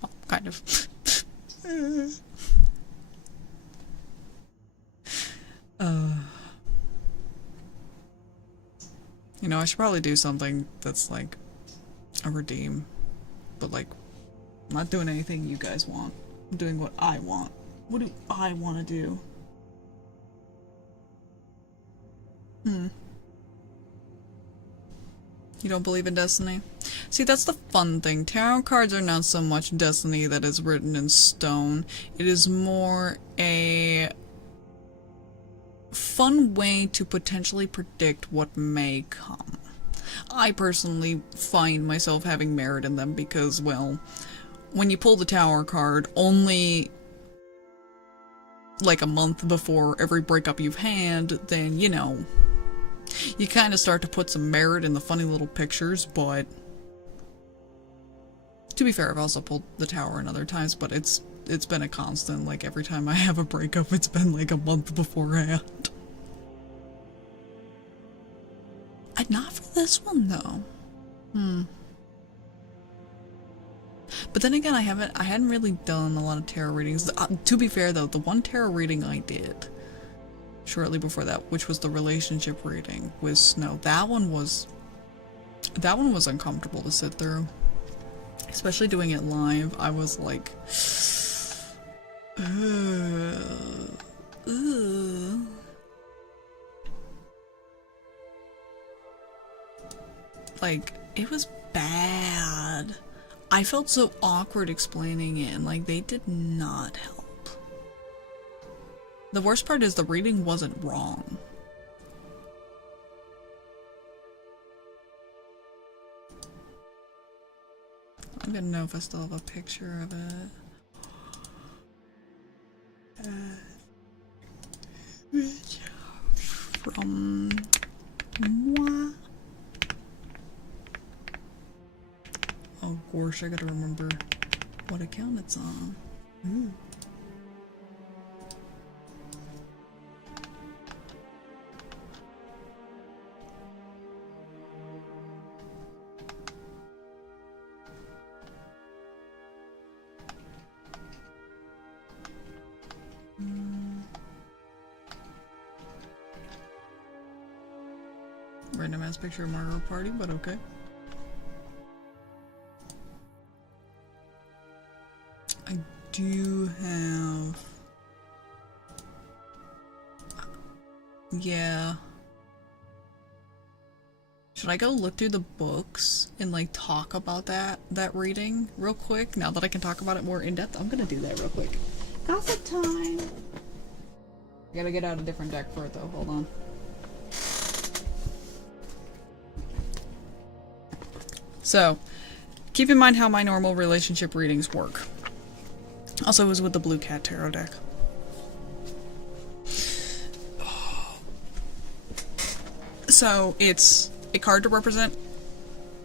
Well, kind of. You know, I should probably do something that's like a redeem, but like, I'm not doing anything you guys want. I'm doing what I want. What do I want to do? You don't believe in destiny? See, that's the fun thing. Tarot cards are not so much destiny that is written in stone. It is more a fun way to potentially predict what may come. I personally find myself having merit in them because, well, when you pull the Tower card only like a month before every breakup you've had, then, you know, you kind of start to put some merit in the funny little pictures, but to be fair, I've also pulled the Tower in other times, but it's been a constant. Like, every time I have a breakup, it's been like a month beforehand. Not for this one, though. But then again, I hadn't really done a lot of tarot readings. To be fair, though, the one tarot reading I did shortly before that, which was the relationship reading with Snow, that one was uncomfortable to sit through. Especially doing it live, I was like, like, it was bad. I felt so awkward explaining it, and like, they did not help. The worst part is the reading wasn't wrong. I'm gonna know if I still have a picture of it. From moi. Oh gosh, I gotta remember what account it's on. Ooh. Random ass picture of Margot Party, but okay. I do have... yeah. Should I go look through the books and like talk about that reading real quick? Now that I can talk about it more in depth, I'm gonna do that real quick. Gossip time! I gotta get out a different deck for it though, hold on. So, keep in mind how my normal relationship readings work. Also, it was with the Blue Cat Tarot deck. So, it's a card to represent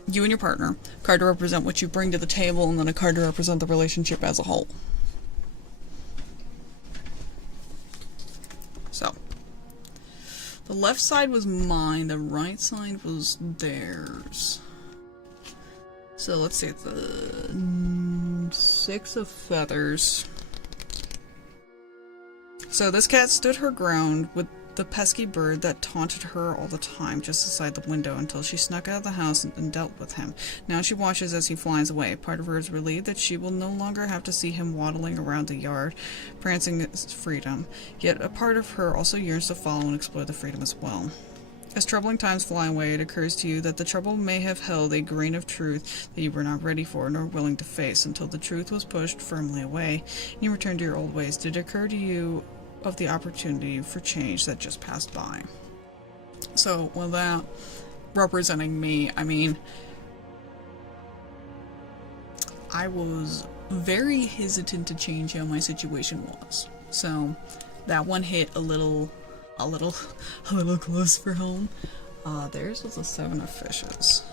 you and your partner, a card to represent what you bring to the table, and then a card to represent the relationship as a whole. So, the left side was mine, the right side was theirs. So let's see, the 6 of feathers. So this cat stood her ground with the pesky bird that taunted her all the time just outside the window until she snuck out of the house and dealt with him. Now she watches as he flies away. Part of her is relieved that she will no longer have to see him waddling around the yard, prancing his freedom. Yet a part of her also yearns to follow and explore the freedom as well. As troubling times fly away, it occurs to you that the trouble may have held a grain of truth that you were not ready for nor willing to face until the truth was pushed firmly away and you returned to your old ways. Did it occur to you of the opportunity for change that just passed by? So, with that representing me, I mean, I was very hesitant to change how my situation was. So, that one hit a little close for home. Theirs was a 7 of fishes.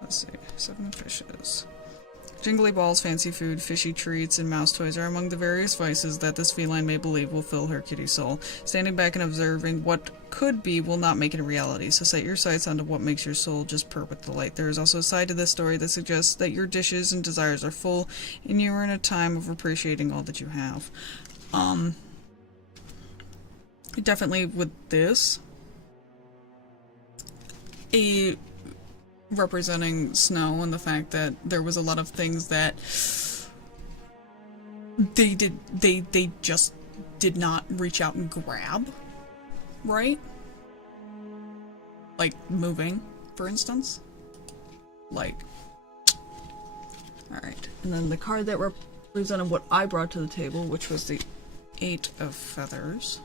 Let's see, 7 of fishes. Jingly balls, fancy food, fishy treats, and mouse toys are among the various vices that this feline may believe will fill her kitty soul. Standing back and observing what could be will not make it a reality, so set your sights onto what makes your soul just purr with delight. There is also a side to this story that suggests that your dishes and desires are full, and you are in a time of appreciating all that you have. Definitely with this, representing snow and the fact that there was a lot of things that they just did not reach out and grab, right? Like moving, for instance. Like, alright. And then the card that represented what I brought to the table, which was the 8 of feathers.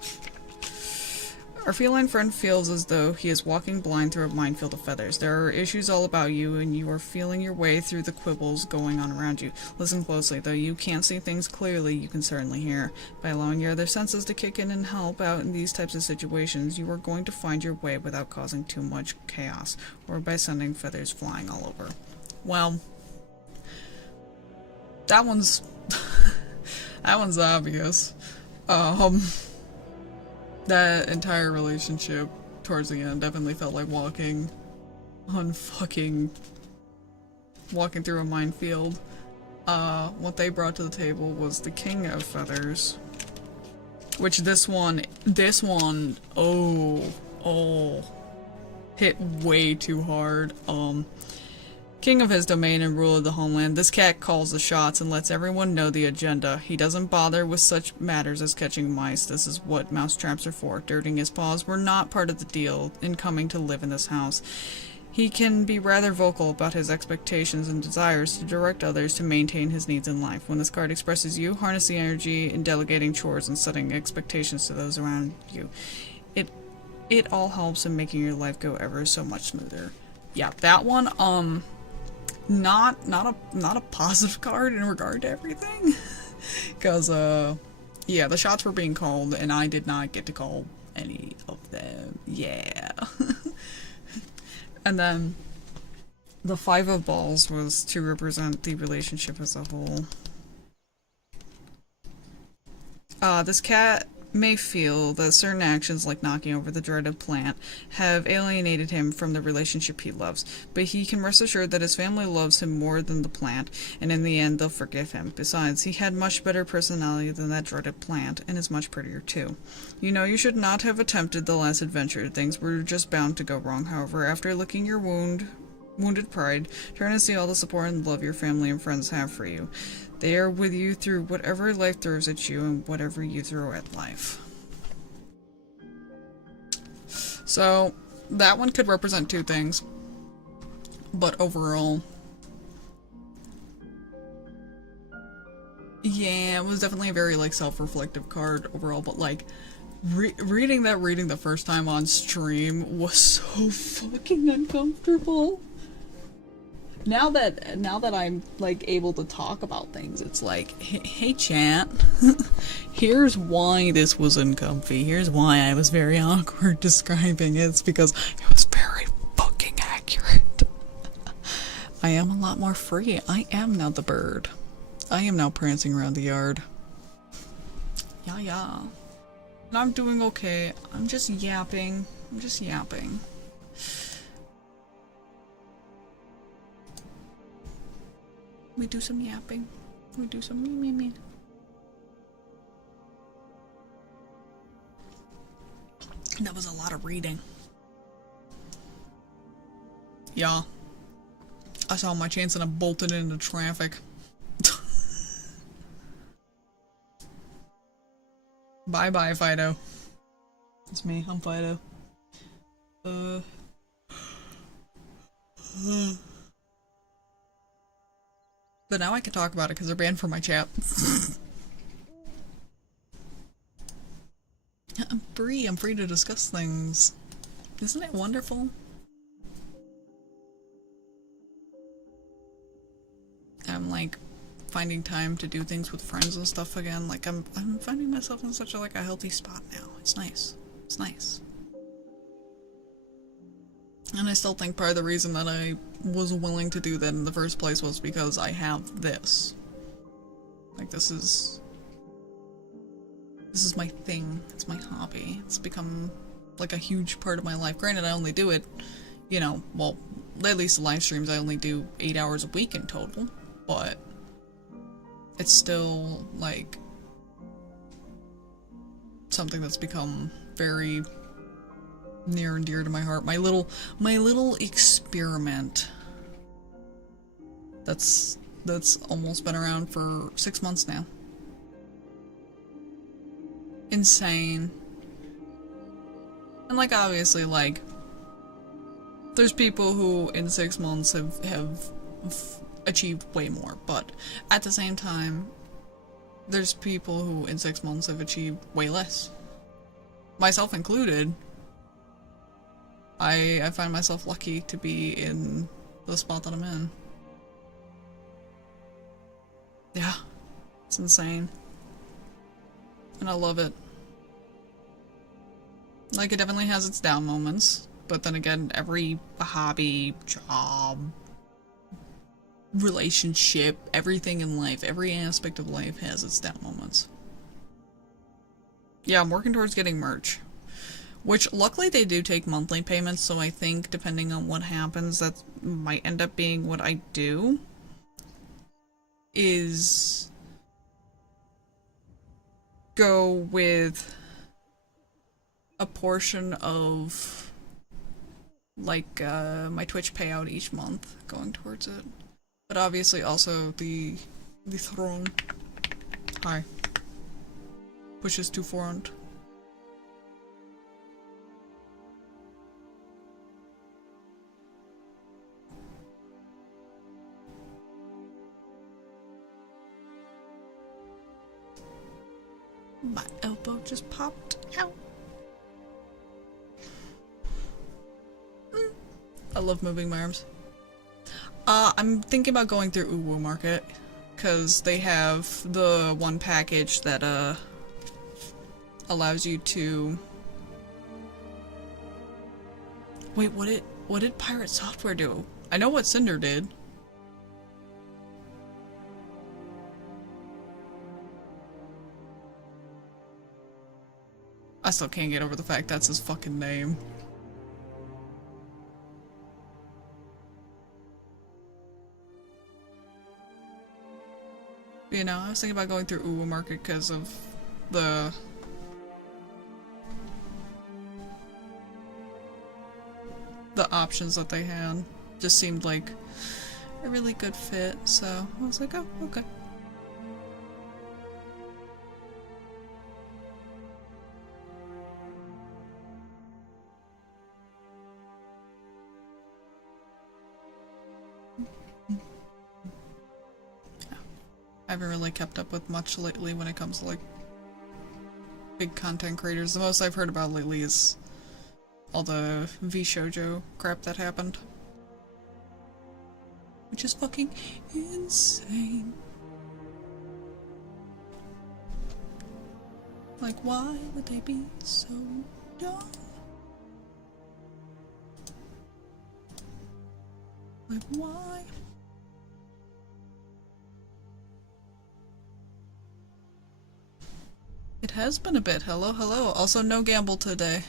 Our feline friend feels as though he is walking blind through a minefield of feathers. There are issues all about you, and you are feeling your way through the quibbles going on around you. Listen closely. Though you can't see things clearly, you can certainly hear. By allowing your other senses to kick in and help out in these types of situations, you are going to find your way without causing too much chaos, or by sending feathers flying all over. Well, that one's that one's obvious. That entire relationship towards the end definitely felt like walking through a minefield. What they brought to the table was the King of Feathers, which this one, hit way too hard. King of his domain and ruler of the homeland, this cat calls the shots and lets everyone know the agenda. He doesn't bother with such matters as catching mice. This is what mousetraps are for. Dirtying his paws were not part of the deal in coming to live in this house. He can be rather vocal about his expectations and desires to direct others to maintain his needs in life. When this card expresses you, harness the energy in delegating chores and setting expectations to those around you. It all helps in making your life go ever so much smoother. Yeah, that one, not a positive card in regard to everything, because yeah, the shots were being called and I did not get to call any of them. Yeah. And then the 5 of balls was to represent the relationship as a whole. This cat may feel that certain actions, like knocking over the dreaded plant, have alienated him from the relationship he loves, but he can rest assured that his family loves him more than the plant, and in the end they'll forgive him. Besides, he had much better personality than that dreaded plant, and is much prettier too. You know you should not have attempted the last adventure. Things were just bound to go wrong. However, after licking your wounded pride, turn and see all the support and love your family and friends have for you. They are with you through whatever life throws at you and whatever you throw at life. So, that one could represent 2 things. But overall, yeah, it was definitely a very, like, self-reflective card overall, but, like, reading the first time on stream was so fucking uncomfortable. Now that I'm, like, able to talk about things, it's like, hey chat, here's why this was uncomfy, here's why I was very awkward describing it. It's because it was very fucking accurate. I am a lot more free. I am now the bird. I am now prancing around the yard. Yeah. And I'm doing okay. I'm just yapping. We do some yapping. We do some me. That was a lot of reading. Yeah. I saw my chance and I bolted into traffic. Bye-bye, Fido. It's me, I'm Fido. But now I can talk about it because they're banned from my chat. I'm free to discuss things. Isn't it wonderful? I'm like finding time to do things with friends and stuff again. Like I'm finding myself in such a like a healthy spot now. It's nice. It's nice. And I still think part of the reason that I was willing to do that in the first place was because I have this. Like this is my thing. It's my hobby. It's become like a huge part of my life. Granted, I only do it, you know, well, at least the live streams I only do 8 hours a week in total, but it's still like something that's become very near and dear to my heart. My little experiment that's almost been around for 6 months now. Insane. And like obviously like there's people who in 6 months have achieved way more, but at the same time there's people who in 6 months have achieved way less. Myself included. I find myself lucky to be in the spot that I'm in. Yeah. It's insane. And I love it. Like, it definitely has its down moments, but then again, every hobby, job, relationship, everything in life, every aspect of life has its down moments. Yeah, I'm working towards getting merch. Which, luckily they do take monthly payments, so I think, depending on what happens, that might end up being what I do. Is go with a portion of, like, my Twitch payout each month going towards it. But obviously also the throne. Hi. Pushes to front. My elbow just popped out. I love moving my arms. I'm thinking about going through Uwu Market, because they have the one package that, allows you to... Wait, what did Pirate Software do? I know what Cinder did. I still can't get over the fact that's his fucking name. You know, I was thinking about going through Uwu Market because of the options that they had. Just seemed like a really good fit, so I was like, oh, okay. I haven't really kept up with much lately when it comes to, like, big content creators. The most I've heard about lately is all the V-shoujo crap that happened. Which is fucking insane. Like, why would they be so dumb? Like, why? It has been a bit. Hello, hello. Also, no gamble today.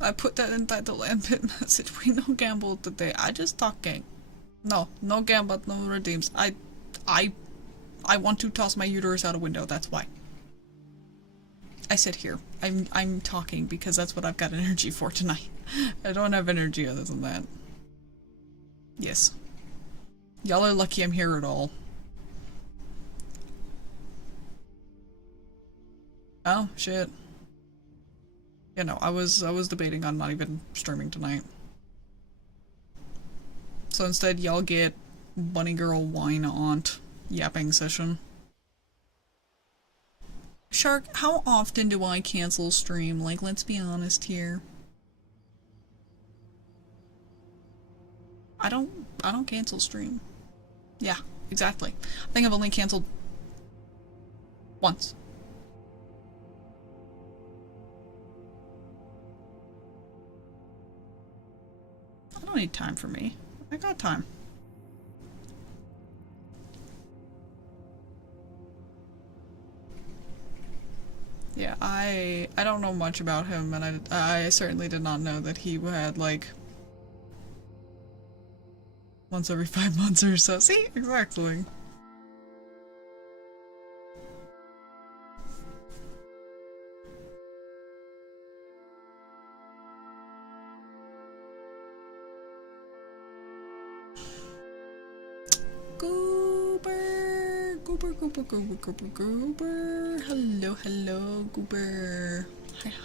I put that in the land pit message. We no gamble today. I just talking. No gamble, no redeems. I want to toss my uterus out a window, that's why. I sit here. I'm talking because that's what I've got energy for tonight. I don't have energy other than that. Yes. Y'all are lucky I'm here at all. Oh, shit. Yeah, no, I was debating on not even streaming tonight. So instead, y'all get Bunny Girl Wine Aunt yapping session. Shark, how often do I cancel stream? Like, let's be honest here. I don't cancel stream. Yeah, exactly. I think I've only canceled once. I don't need time for me. I got time. Yeah, I don't know much about him, and I certainly did not know that he had, like, once every 5 months or so. See? Exactly. Goober. Hello, hello, Goober.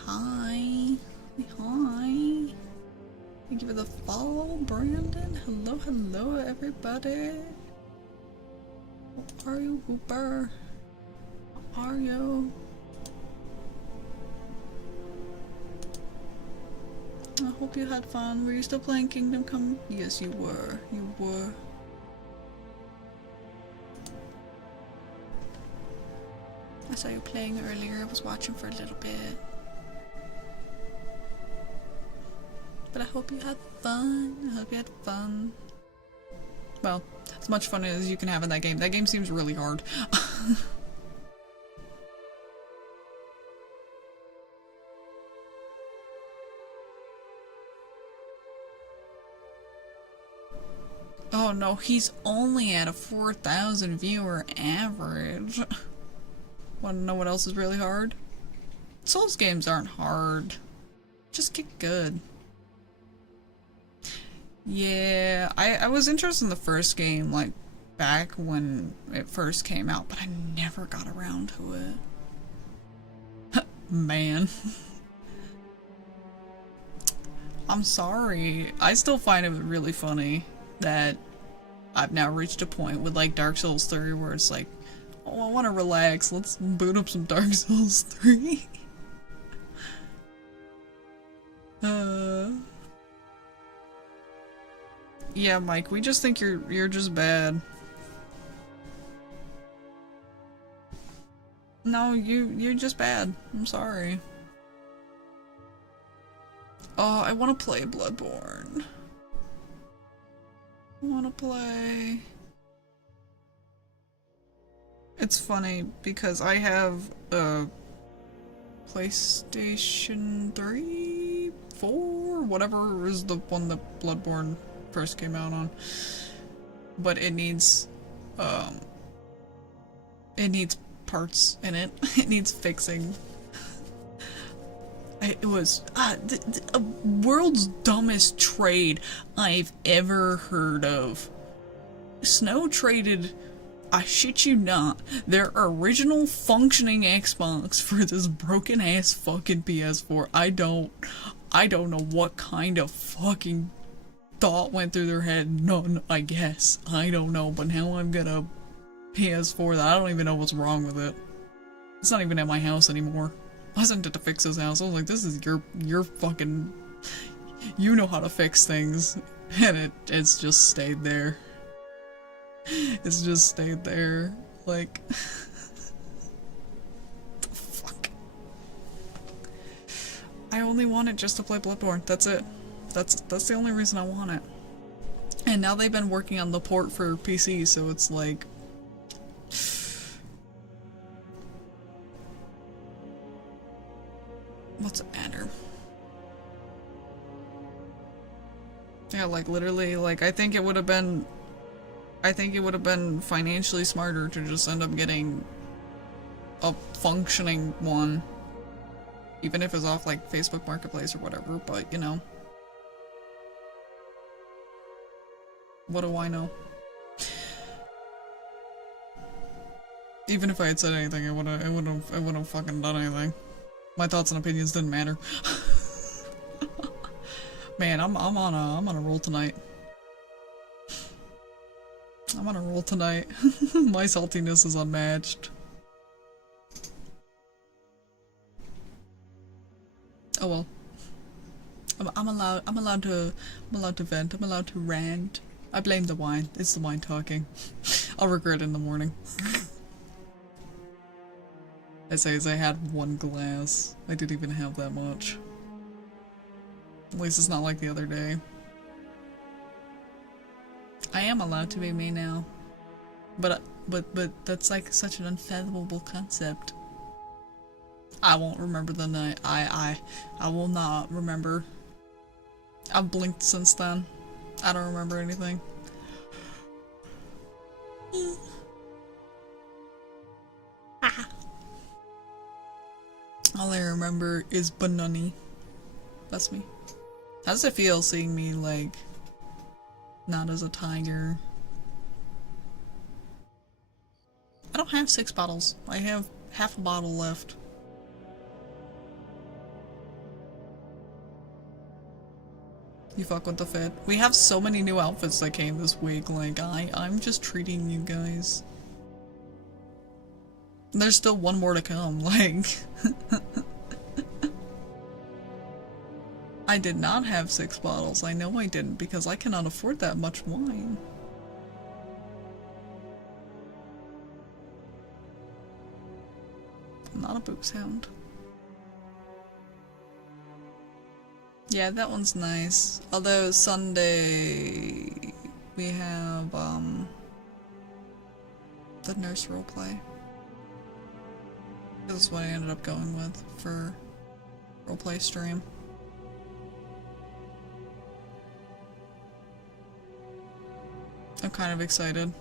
Hi. Thank you for the follow, Brandon. Hello, everybody. How are you, Goober? How are you? I hope you had fun. Were you still playing Kingdom Come? Yes, you were. You were. I saw you playing earlier. I was watching for a little bit. But I hope you had fun. Well, as much fun as you can have in that game. That game seems really hard. Oh no, he's only at a 4,000 viewer average. Wanna know what else is really hard? Souls games aren't hard. Just get good. Yeah, I was interested in the first game, like, back when it first came out, but I never got around to it. Man. I'm sorry. I still find it really funny that I've now reached a point with, like, Dark Souls 3 where it's like, oh, I want to relax. Let's boot up some Dark Souls 3. Yeah, Mike, we just think you're just bad. No, you're just bad. I'm sorry. Oh, I want to play Bloodborne. I want to play. It's funny because I have a PlayStation 3, 4, whatever is the one that Bloodborne first came out on. But it needs parts in it. It needs fixing. It was the world's dumbest trade I've ever heard of. Snow traded, I shit you not, their original functioning Xbox for this broken ass fucking PS4. I don't know what kind of fucking thought went through their head. None, I guess. I don't know, but now I've got a PS4 that I don't even know what's wrong with it. It's not even at my house anymore. I sent it to fix his house. I was like, this is your fucking, you know how to fix things. And it's just stayed there. It's just stayed there. Like, the fuck. I only want it just to play Bloodborne. That's it. That's the only reason I want it. And now they've been working on the port for PC, so it's like, what's the matter? Yeah, like literally, like I think it would have been financially smarter to just end up getting a functioning one Even if it's off like Facebook Marketplace or whatever, but you know. What do I know? Even if I had said anything, I wouldn't have fucking done anything. My thoughts and opinions didn't matter. Man, I'm on a roll tonight. I'm on a roll tonight. My saltiness is unmatched. Oh well. I'm allowed to vent. I'm allowed to rant. I blame the wine. It's the wine talking. I'll regret it in the morning. I say as I had one glass. I didn't even have that much. At least it's not like the other day. I am allowed to be me now. But that's like such an unfathomable concept. I won't remember the night. I will not remember. I've blinked since then. I don't remember anything. All I remember is Banani. That's me. How does it feel seeing me, like, not as a tiger? I don't have 6 bottles. I have half a bottle left. You fuck with the fit. We have so many new outfits that came this week, like, I'm just treating you guys. And there's still one more to come, like... I did not have 6 bottles. I know I didn't, because I cannot afford that much wine. I'm not a booze hound. Yeah, that one's nice. Although Sunday we have the nurse roleplay. This is what I ended up going with for roleplay stream. I'm kind of excited.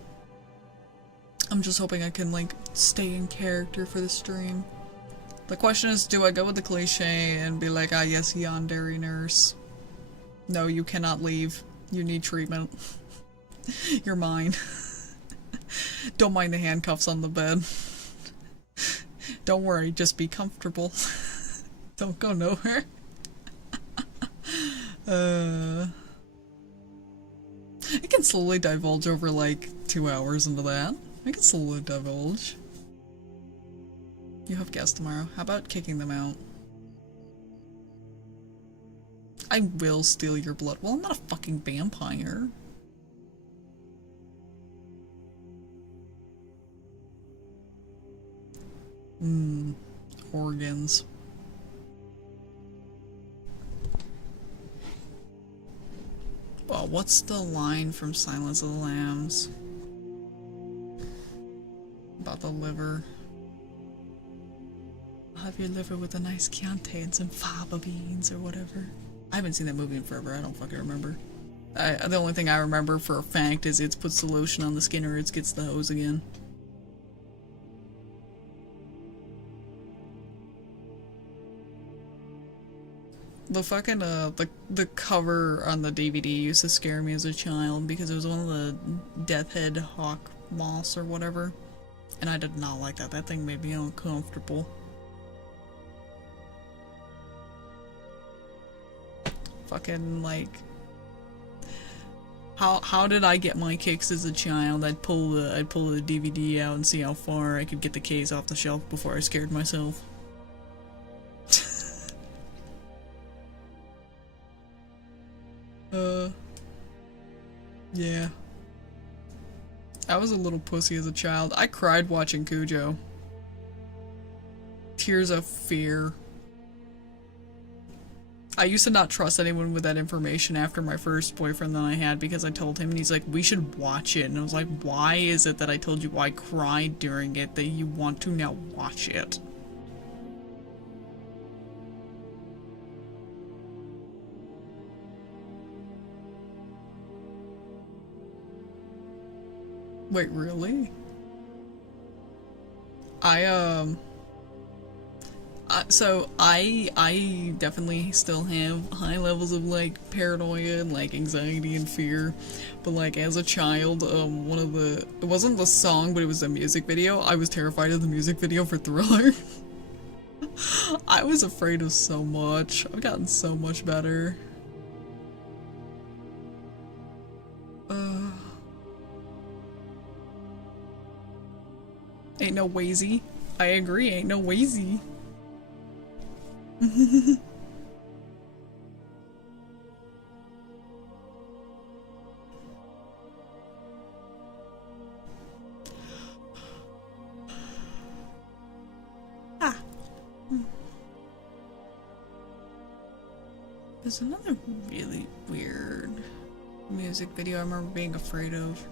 I'm just hoping I can, like, stay in character for the stream. The question is, do I go with the cliche and be like, ah yes, yandere nurse. No, you cannot leave. You need treatment. You're mine. Don't mind the handcuffs on the bed. Don't worry, just be comfortable. Don't go nowhere. I can slowly divulge over like 2 hours into that. I can slowly divulge. You have guests tomorrow. How about kicking them out? I will steal your blood. Well, I'm not a fucking vampire. Organs. Well, what's the line from Silence of the Lambs? About the liver. I'll have your liver with a nice Chianti and some fava beans or whatever. I haven't seen that movie in forever, I don't fucking remember. The only thing I remember for a fact is it puts the lotion on the skin or it gets the hose again. The fucking, the cover on the DVD used to scare me as a child because it was one of the Death Head Hawk moths or whatever. And I did not like that. That thing made me uncomfortable. Fucking, like... How did I get my kicks as a child? I'd pull the DVD out and see how far I could get the case off the shelf before I scared myself. Yeah. I was a little pussy as a child. I cried watching Cujo. Tears of fear. I used to not trust anyone with that information after my first boyfriend that I had because I told him and he's like, we should watch it. And I was like, why is it that I told you I cried during it that you want to now watch it? Wait, really? I So I definitely still have high levels of like paranoia and like anxiety and fear, but like as a child, one of the, it wasn't the song, but it was a music video. I was terrified of the music video for Thriller. I was afraid of so much. I've gotten so much better. Ain't no wazy. I agree, ain't no wazy. Ah. There's another really weird music video I remember being afraid of.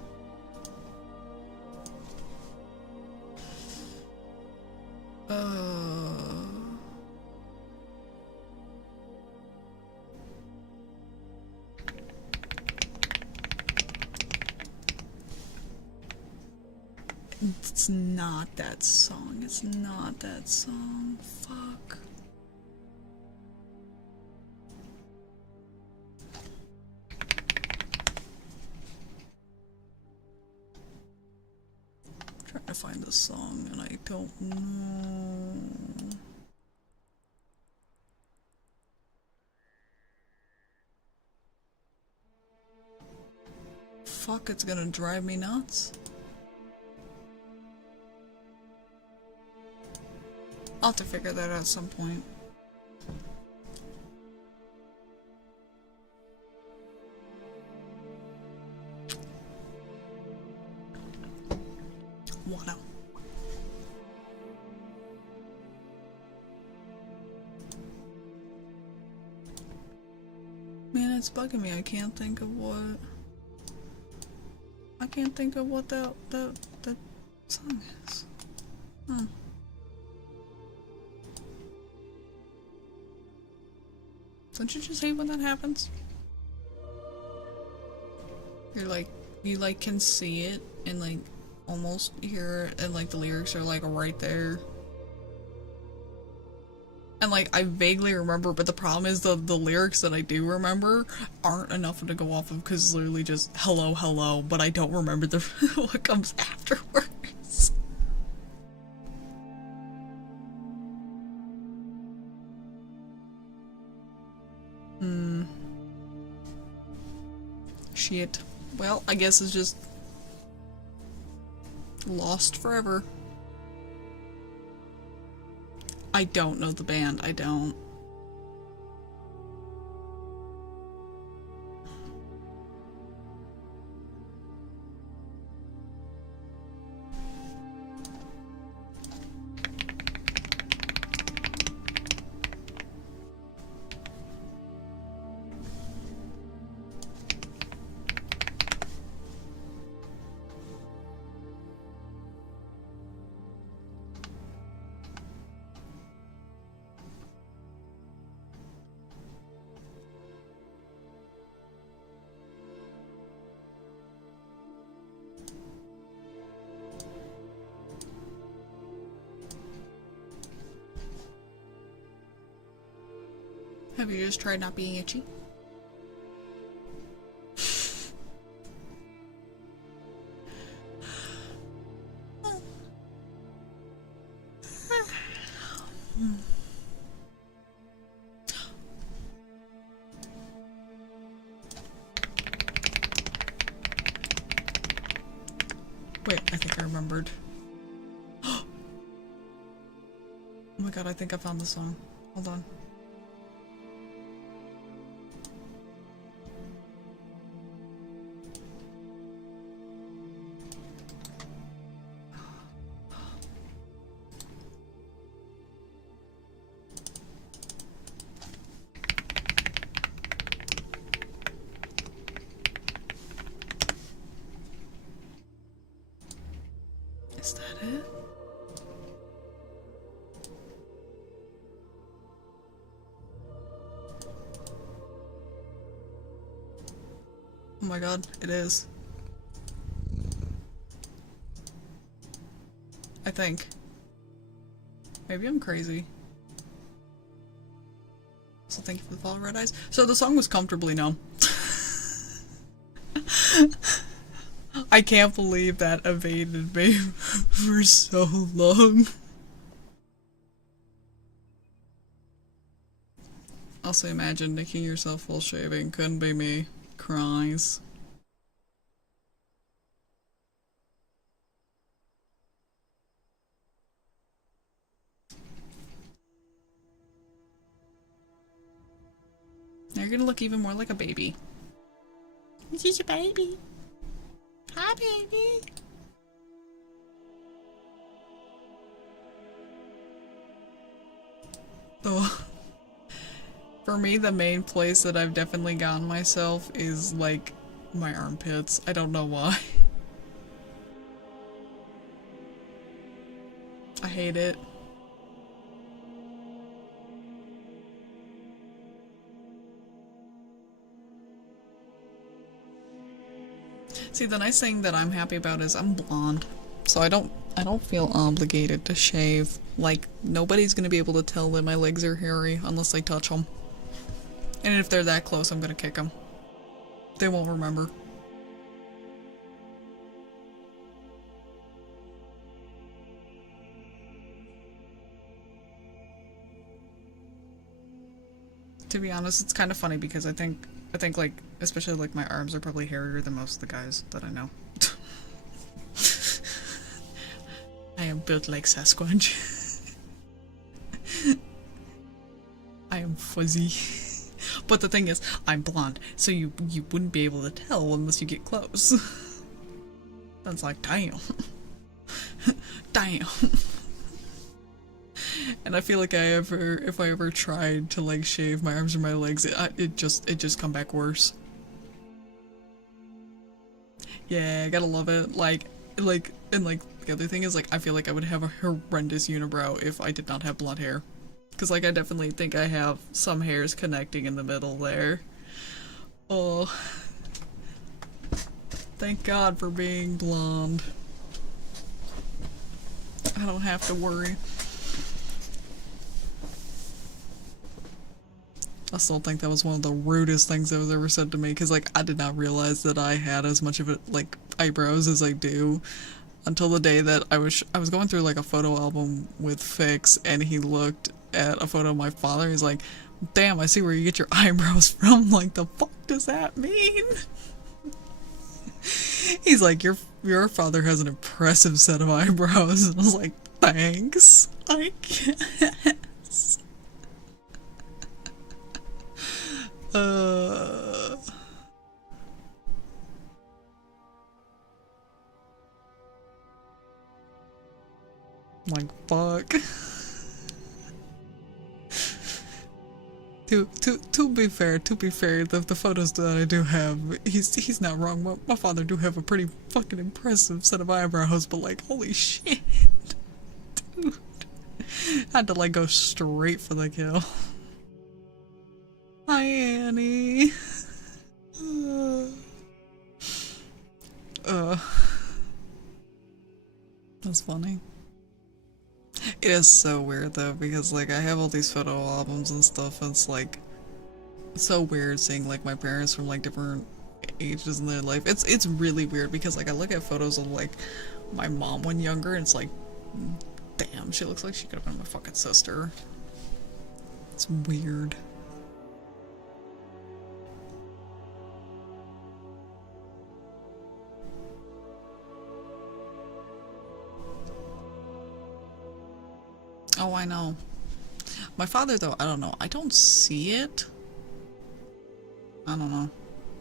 It's not that song. It's not that song. Fuck. I'm trying to find the song and I don't know. Fuck, it's gonna drive me nuts. I'll have to figure that out at some point. Wanna. Man, it's bugging me. I can't think of what. I can't think of what that song is. Huh. Don't you just hate when that happens? You're like, you like can see it and like almost hear it and like the lyrics are like right there. And like I vaguely remember, but the problem is the lyrics that I do remember aren't enough to go off of because it's literally just hello, hello, but I don't remember the what comes afterwards. Shit. Well, I guess it's just lost forever. I don't know the band. I don't. Have you just tried not being itchy? Wait, I think I remembered. Oh my god, I think I found the song. Hold on. Is that it? Oh my god, it is. I think. Maybe I'm crazy. So thank you for the follow, Red Eyes. So the song was Comfortably Numb. I can't believe that evaded me for so long. Also imagine nicking yourself full shaving. Couldn't be me. Cries. Now you're gonna look even more like a baby. This is a baby. Hi, baby. Oh. For me, the main place that I've definitely gotten myself is, like, my armpits. I don't know why. I hate it. See, the nice thing that I'm happy about is I'm blonde, so I don't feel obligated to shave. Like, nobody's gonna be able to tell that my legs are hairy unless they touch them. And if they're that close, I'm gonna kick them. They won't remember. To be honest, it's kind of funny because I think like, especially like my arms are probably hairier than most of the guys that I know. I am built like Sasquatch. I am fuzzy. But the thing is, I'm blonde, so you wouldn't be able to tell unless you get close. That's like, damn. Damn. And I feel like if I ever tried to like shave my arms or my legs, it just come back worse. Yeah, I gotta love it. And the other thing is, like, I feel like I would have a horrendous unibrow if I did not have blonde hair. Because, like, I definitely think I have some hairs connecting in the middle there. Oh. Thank God for being blonde. I don't have to worry. I still think that was one of the rudest things that was ever said to me, because, like, I did not realize that I had as much of it, like, eyebrows as I do until the day that I was going through, like, a photo album with Fix, and he looked at a photo of my father. He's like, damn, I see where you get your eyebrows from. Like, the fuck does that mean? He's like, your father has an impressive set of eyebrows. And I was like, thanks, I guess. Like, fuck. To be fair, the photos that I do have, he's not wrong. My father do have a pretty fucking impressive set of eyebrows, but like, holy shit, dude. I had to like go straight for the kill. Hi, Annie. That's funny. It is so weird though, because like I have all these photo albums and stuff, and it's like so weird seeing like my parents from like different ages in their life. It's really weird because like I look at photos of like my mom when younger, and it's like, damn, she looks like she could have been my fucking sister. It's weird. Oh, I know. My father, though, I don't know. I don't see it. I don't know.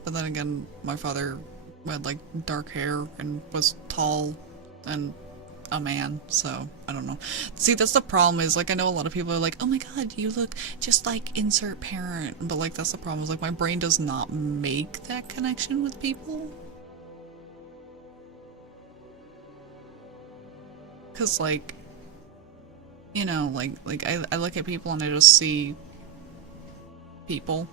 But then again, my father had, like, dark hair and was tall and a man, so I don't know. See, that's the problem is, like, I know a lot of people are like, oh my god, you look just like insert parent. But, like, that's the problem is, like, my brain does not make that connection with people. Because, like, you know, like I look at people and I just see people.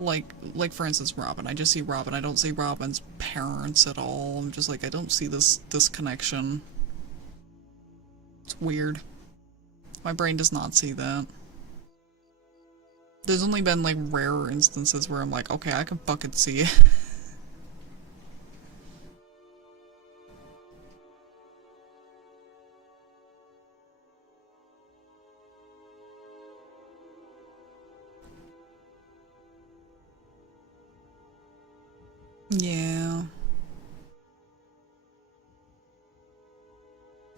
Like for instance, Robin. I just see Robin. I don't see Robin's parents at all. I'm just like, I don't see this connection. It's weird. My brain does not see that. There's only been like rarer instances where I'm like, okay, I can fucking see it. Yeah.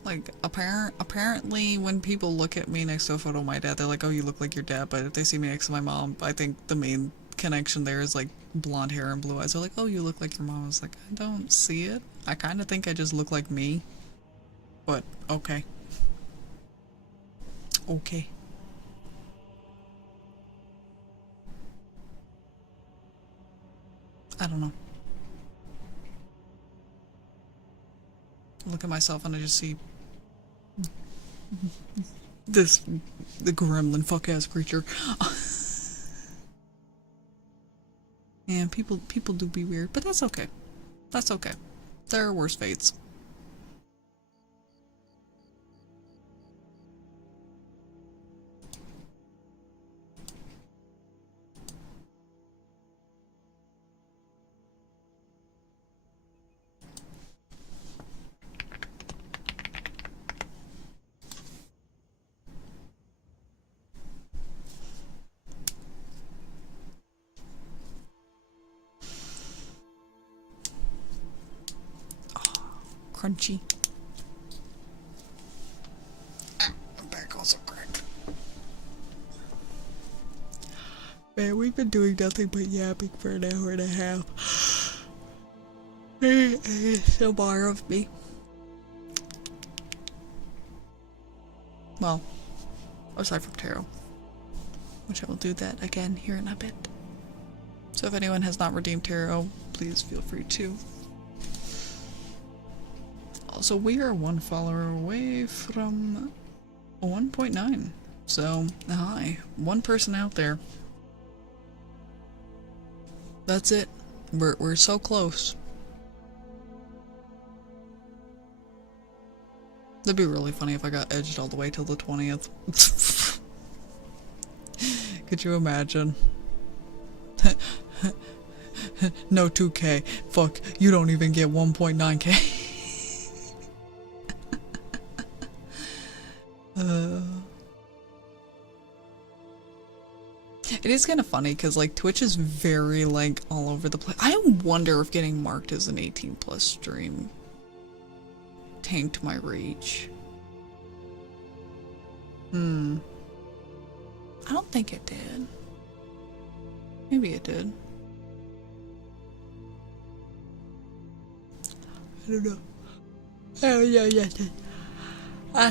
Like, apparently when people look at me next to a photo of my dad, they're like, oh, you look like your dad. But if they see me next to my mom, I think the main connection there is like blonde hair and blue eyes. They're like, oh, you look like your mom. I was like, I don't see it. I kind of think I just look like me. But, okay. Okay. I don't know. Look at myself and I just see the gremlin fuck-ass creature. And people do be weird, but that's okay. That's okay. There are worse fates. Crunchy. Ah, my back also cracked. Man, we've been doing nothing but yapping for an hour and a half. So more of me. Well, aside from tarot, which I will do that again here in a bit. So if anyone has not redeemed tarot, please feel free to. Also, we are one follower away from 1.9. So, hi. One person out there. That's it. We're so close. That'd be really funny if I got edged all the way till the 20th. Could you imagine? No 2K. Fuck, you don't even get 1.9K. It is kind of funny because like Twitch is very like all over the place. I wonder if getting marked as an 18+ stream tanked my reach. I don't think it did. Maybe it did. I don't know. Oh yeah, yeah. I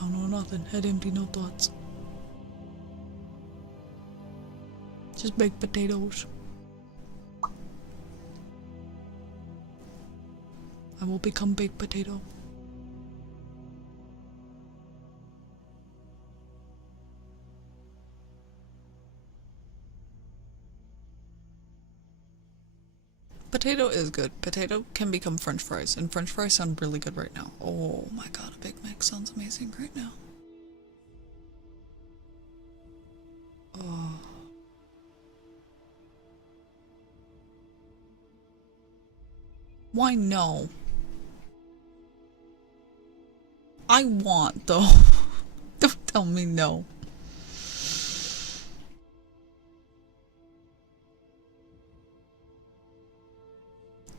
don't know nothing. Head empty, no thoughts. Just baked potatoes. I will become baked potato. Potato is good. Potato can become French fries, and French fries sound really good right now. Oh my god, a Big Mac sounds amazing right now. Oh. Why no? I want though. Don't tell me no.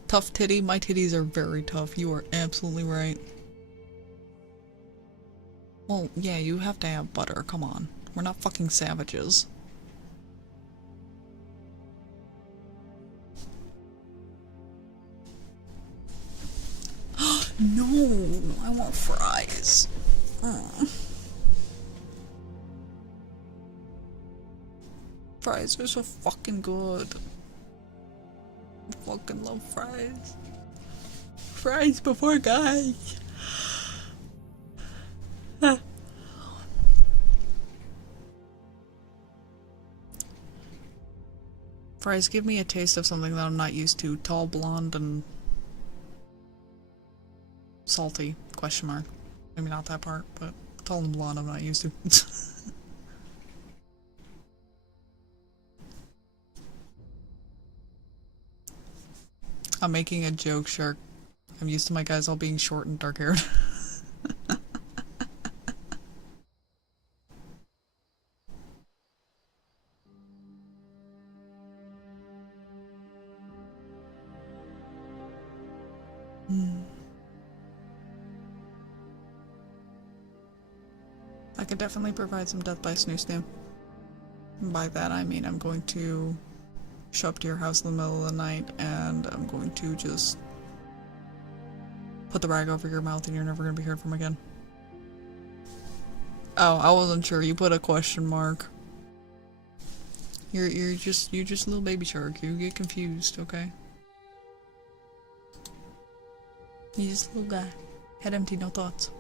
Tough titty? My titties are very tough. You are absolutely right. Well, yeah, you have to have butter. Come on. We're not fucking savages. No, I want fries. Fries are so fucking good. I fucking love fries. Fries before guys. Fries, give me a taste of something that I'm not used to. Tall, blonde, and salty, question mark. Maybe not that part, but tall and blonde I'm not used to. I'm making a joke, Shark. I'm used to my guys all being short and dark-haired. I could definitely provide some death by snoo snoo. By that I mean I'm going to show up to your house in the middle of the night and I'm going to just put the rag over your mouth and you're never gonna be heard from again. Oh, I wasn't sure. You put a question mark. You're just a little baby shark. You get confused, okay? You're just a little guy. Head empty, no thoughts.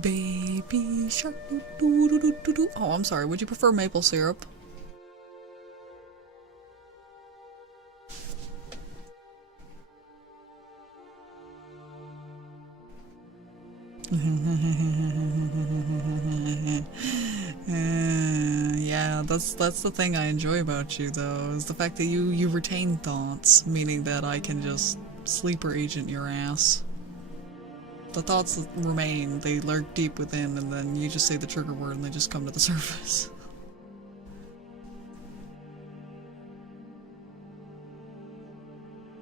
Baby shark. Doo -doo -doo -doo -doo -doo. Oh, I'm sorry. Would you prefer maple syrup? Yeah, that's the thing I enjoy about you, though, is the fact that you retain thoughts, meaning that I can just sleeper agent your ass. The thoughts remain, they lurk deep within, and then you just say the trigger word and they just come to the surface.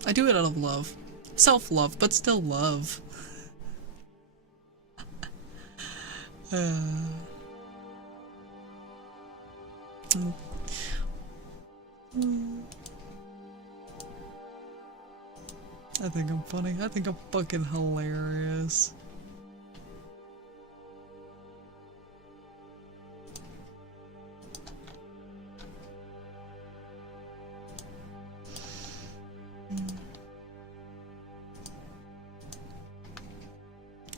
I do it out of love. Self-love, but still love. I think I'm funny. I think I'm fucking hilarious.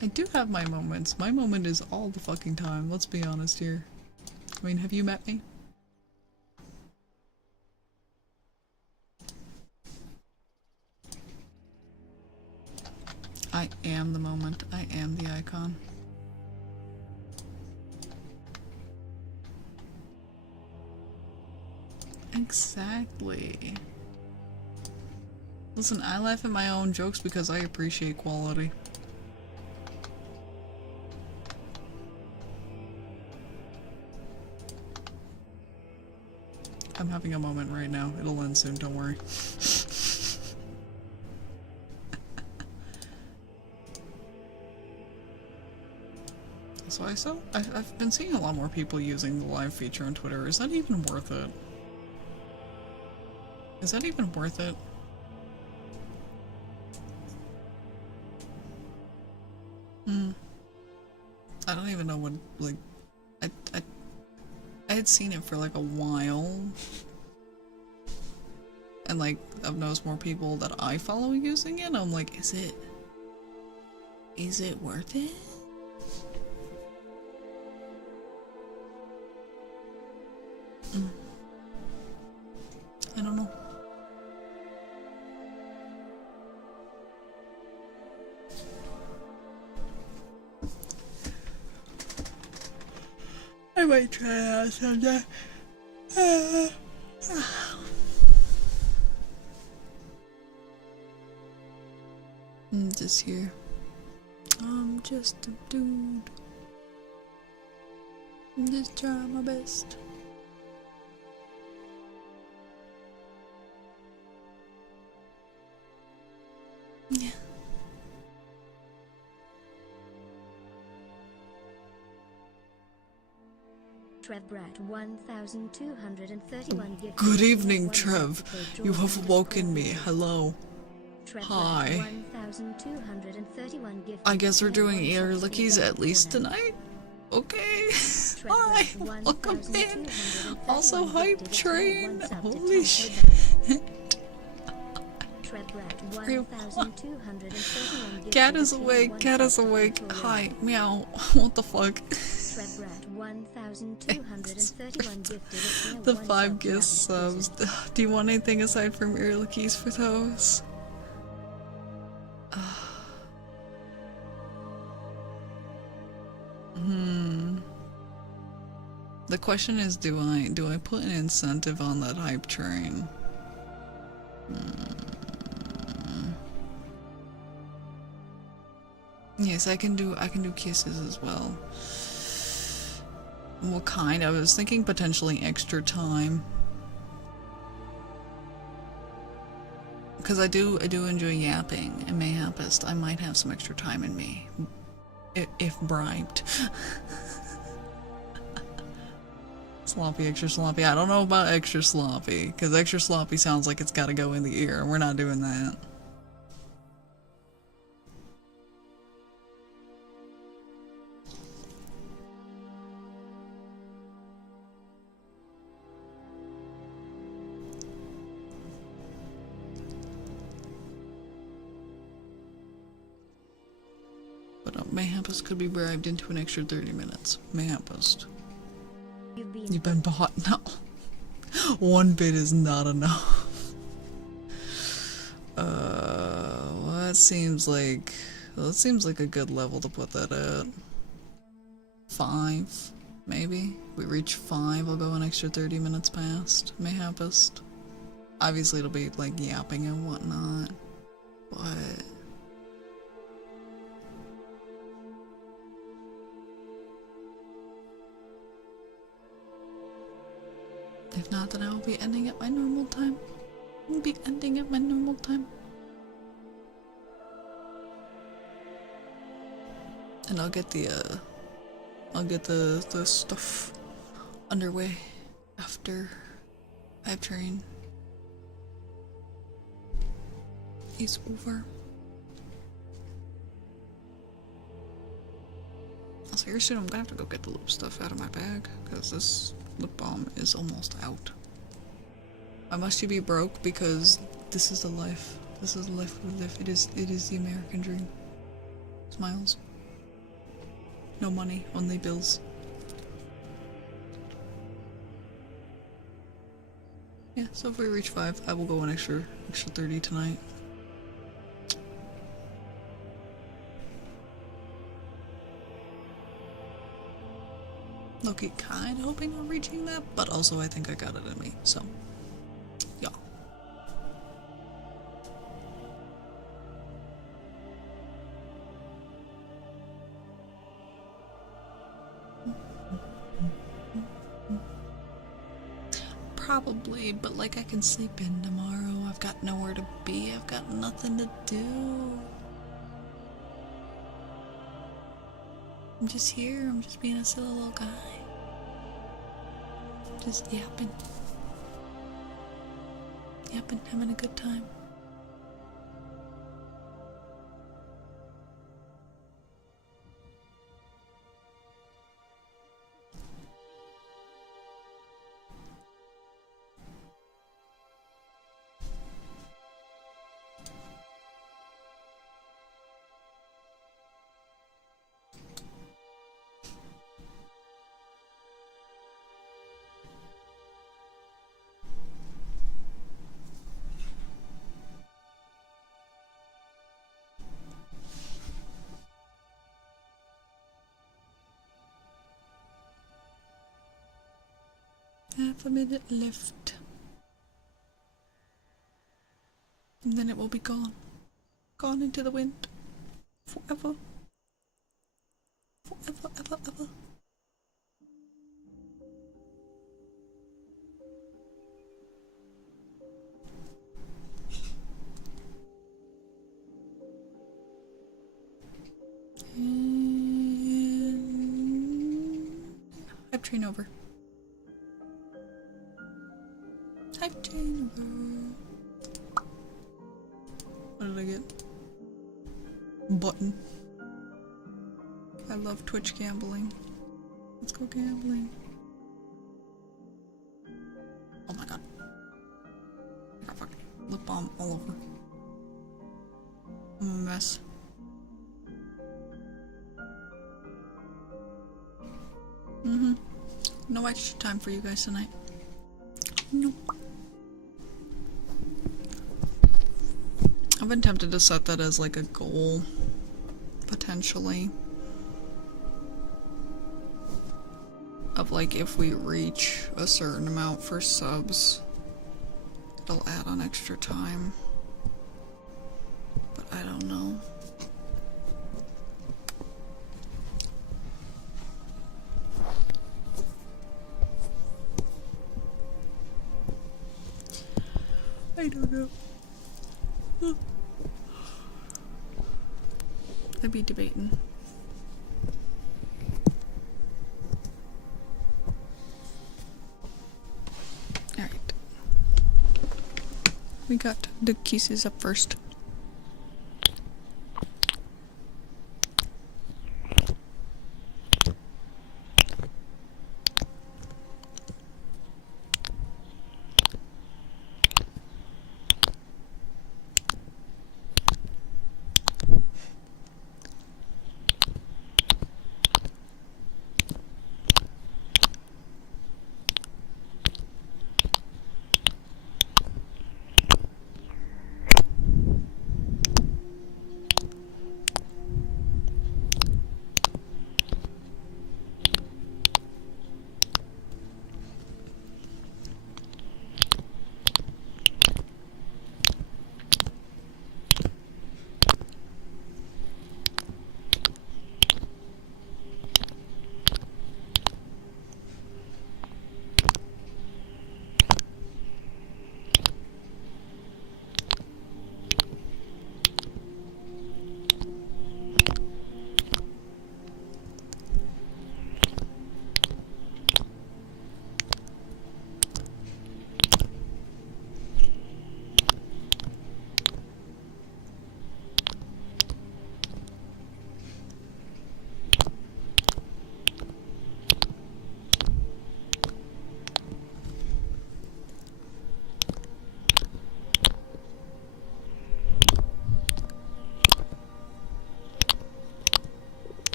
I do have my moments. My moment is all the fucking time, let's be honest here. I mean, have you met me? I am the moment. I am the icon. Exactly. Listen, I laugh at my own jokes because I appreciate quality. I'm having a moment right now. It'll end soon, don't worry. So I've been seeing a lot more people using the live feature on Twitter. Is that even worth it? Is that even worth it? I don't even know what, like, I had seen it for like a while. And like, I've noticed more people that I follow using it. I'm like, is it worth it? I don't know. I might try it out someday. I'm just here. I'm just a dude. I'm just trying my best. Yeah. Trevbrat 1231 gift. Good evening, Trev. You have woken me. Hello. Hi. 1231 gift. I guess we're doing ear lickies at least tonight? Okay. Hi. Welcome in. Also, hype train. Holy shit. Cat is awake. Cat is awake. Hi. Meow. What the fuck? Trev Brat 1231 gifted a tier The 1 5 sub gift subs. Do you want anything aside from ear keys for those? The question is, do I put an incentive on that hype train? Yes, I can do kisses as well. What kind? I was thinking potentially extra time. Because I do enjoy yapping and mayhapist. I might have some extra time in me. If bribed. Sloppy, extra sloppy. I don't know about extra sloppy, because extra sloppy sounds like it's gotta go in the ear, and we're not doing that. But mayhapist could be bribed into an extra 30 minutes. Mayhapist. You've been bought? No. 1 bit is not enough. Well, that seems like a good level to put that at. 5, maybe? If we reach 5, I'll go an extra 30 minutes past. Mayhapist. Obviously it'll be like yapping and whatnot. But if not, then I will be ending at my normal time. I'll be ending at my normal time. And I'll get the stuff underway after I've trained is over. Also, here soon I'm gonna have to go get the lip stuff out of my bag, because this lip balm is almost out. I must be broke, because this is the life. This is the life we live. It is the American dream. Smiles. No money, only bills. Yeah, so if we reach 5, I will go an extra 30 tonight. Low-key kinda hoping on reaching that, but also I think I got it in me, so yeah. Probably, but like I can sleep in tomorrow. I've got nowhere to be. I've got nothing to do. I'm just here. I'm just being a silly little guy. Just yapping. Yapping, having a good time. Half a minute left. And then it will be gone. Gone into the wind. Forever. Forever, ever, ever. Hype train over. Hype train over. What did I get? Button. I love Twitch gambling. Let's go gambling. Oh my god. I got fucking lip balm all over. I'm a mess. No extra time for you guys tonight. Nope. I've been tempted to set that as like a goal, potentially. Of like if we reach a certain amount for subs, it'll add on extra time. But I don't know. I don't know. I'd be debating. Alright. We got the kisses up first.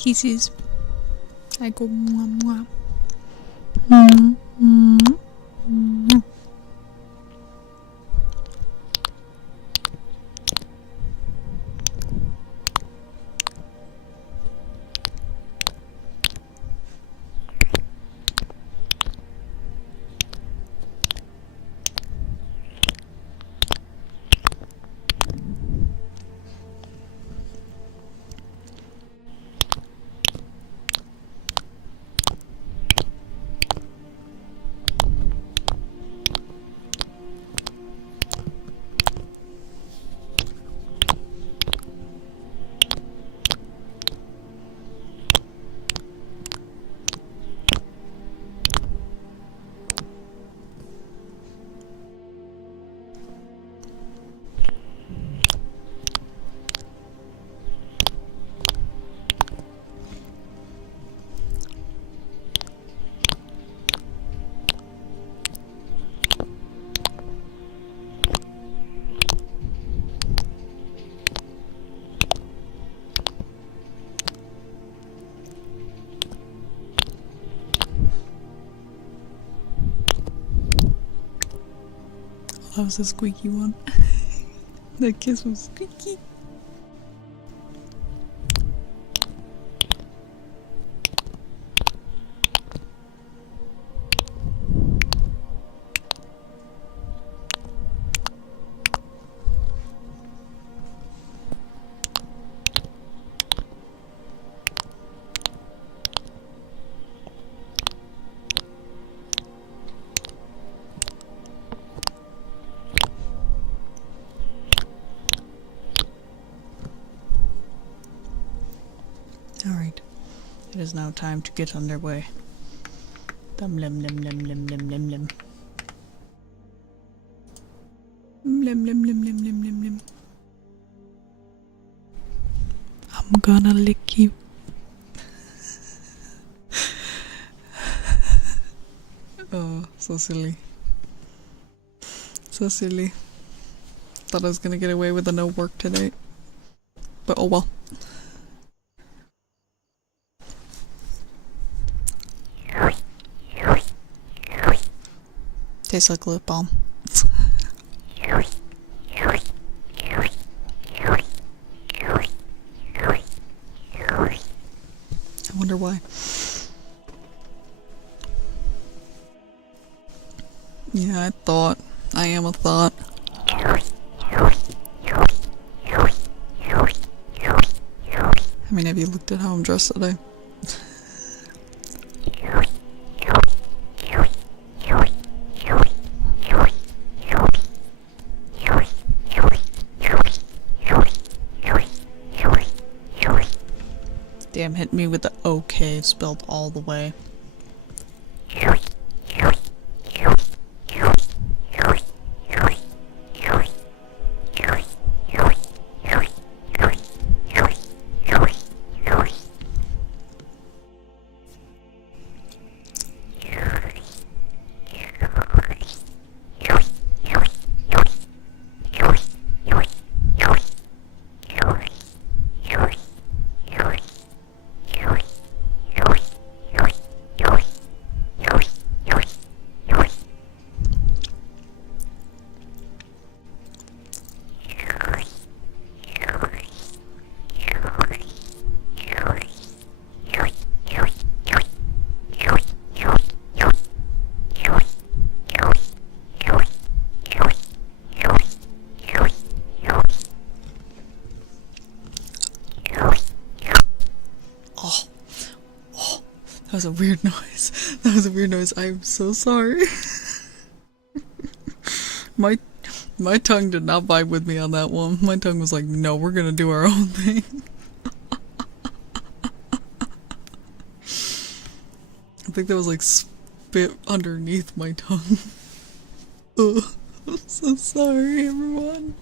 Kisses. I go mwah mwah. That was a squeaky one. That kiss was squeaky. Alright, it is now time to get underway. Dum lim lim lim lim lim lim lim. Lim lim lim lim lim lim lim. I'm gonna lick you. Oh, so silly. So silly. Thought I was gonna get away with a no work today. but oh well. Tastes like lip balm. I wonder why. Yeah, I thought. I am a thought. I mean, have you looked at how I'm dressed today? Damn, hit me with the OK spelled all the way. That was a weird noise. That was a weird noise. I'm so sorry. My tongue did not vibe with me on that one. My tongue was like, no, we're gonna do our own thing. I think that was like spit underneath my tongue. Ugh, I'm so sorry, everyone.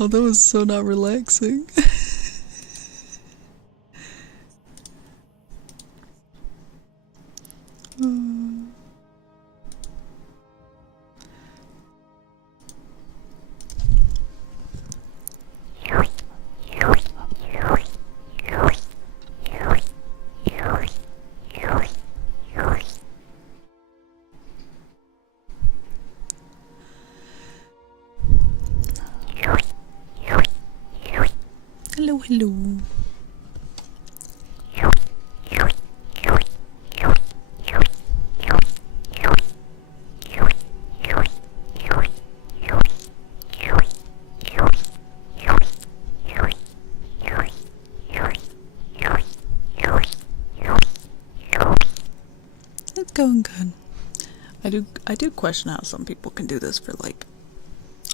Oh, that was so not relaxing. Hello, hello. It's going good. I do question how some people can do this for like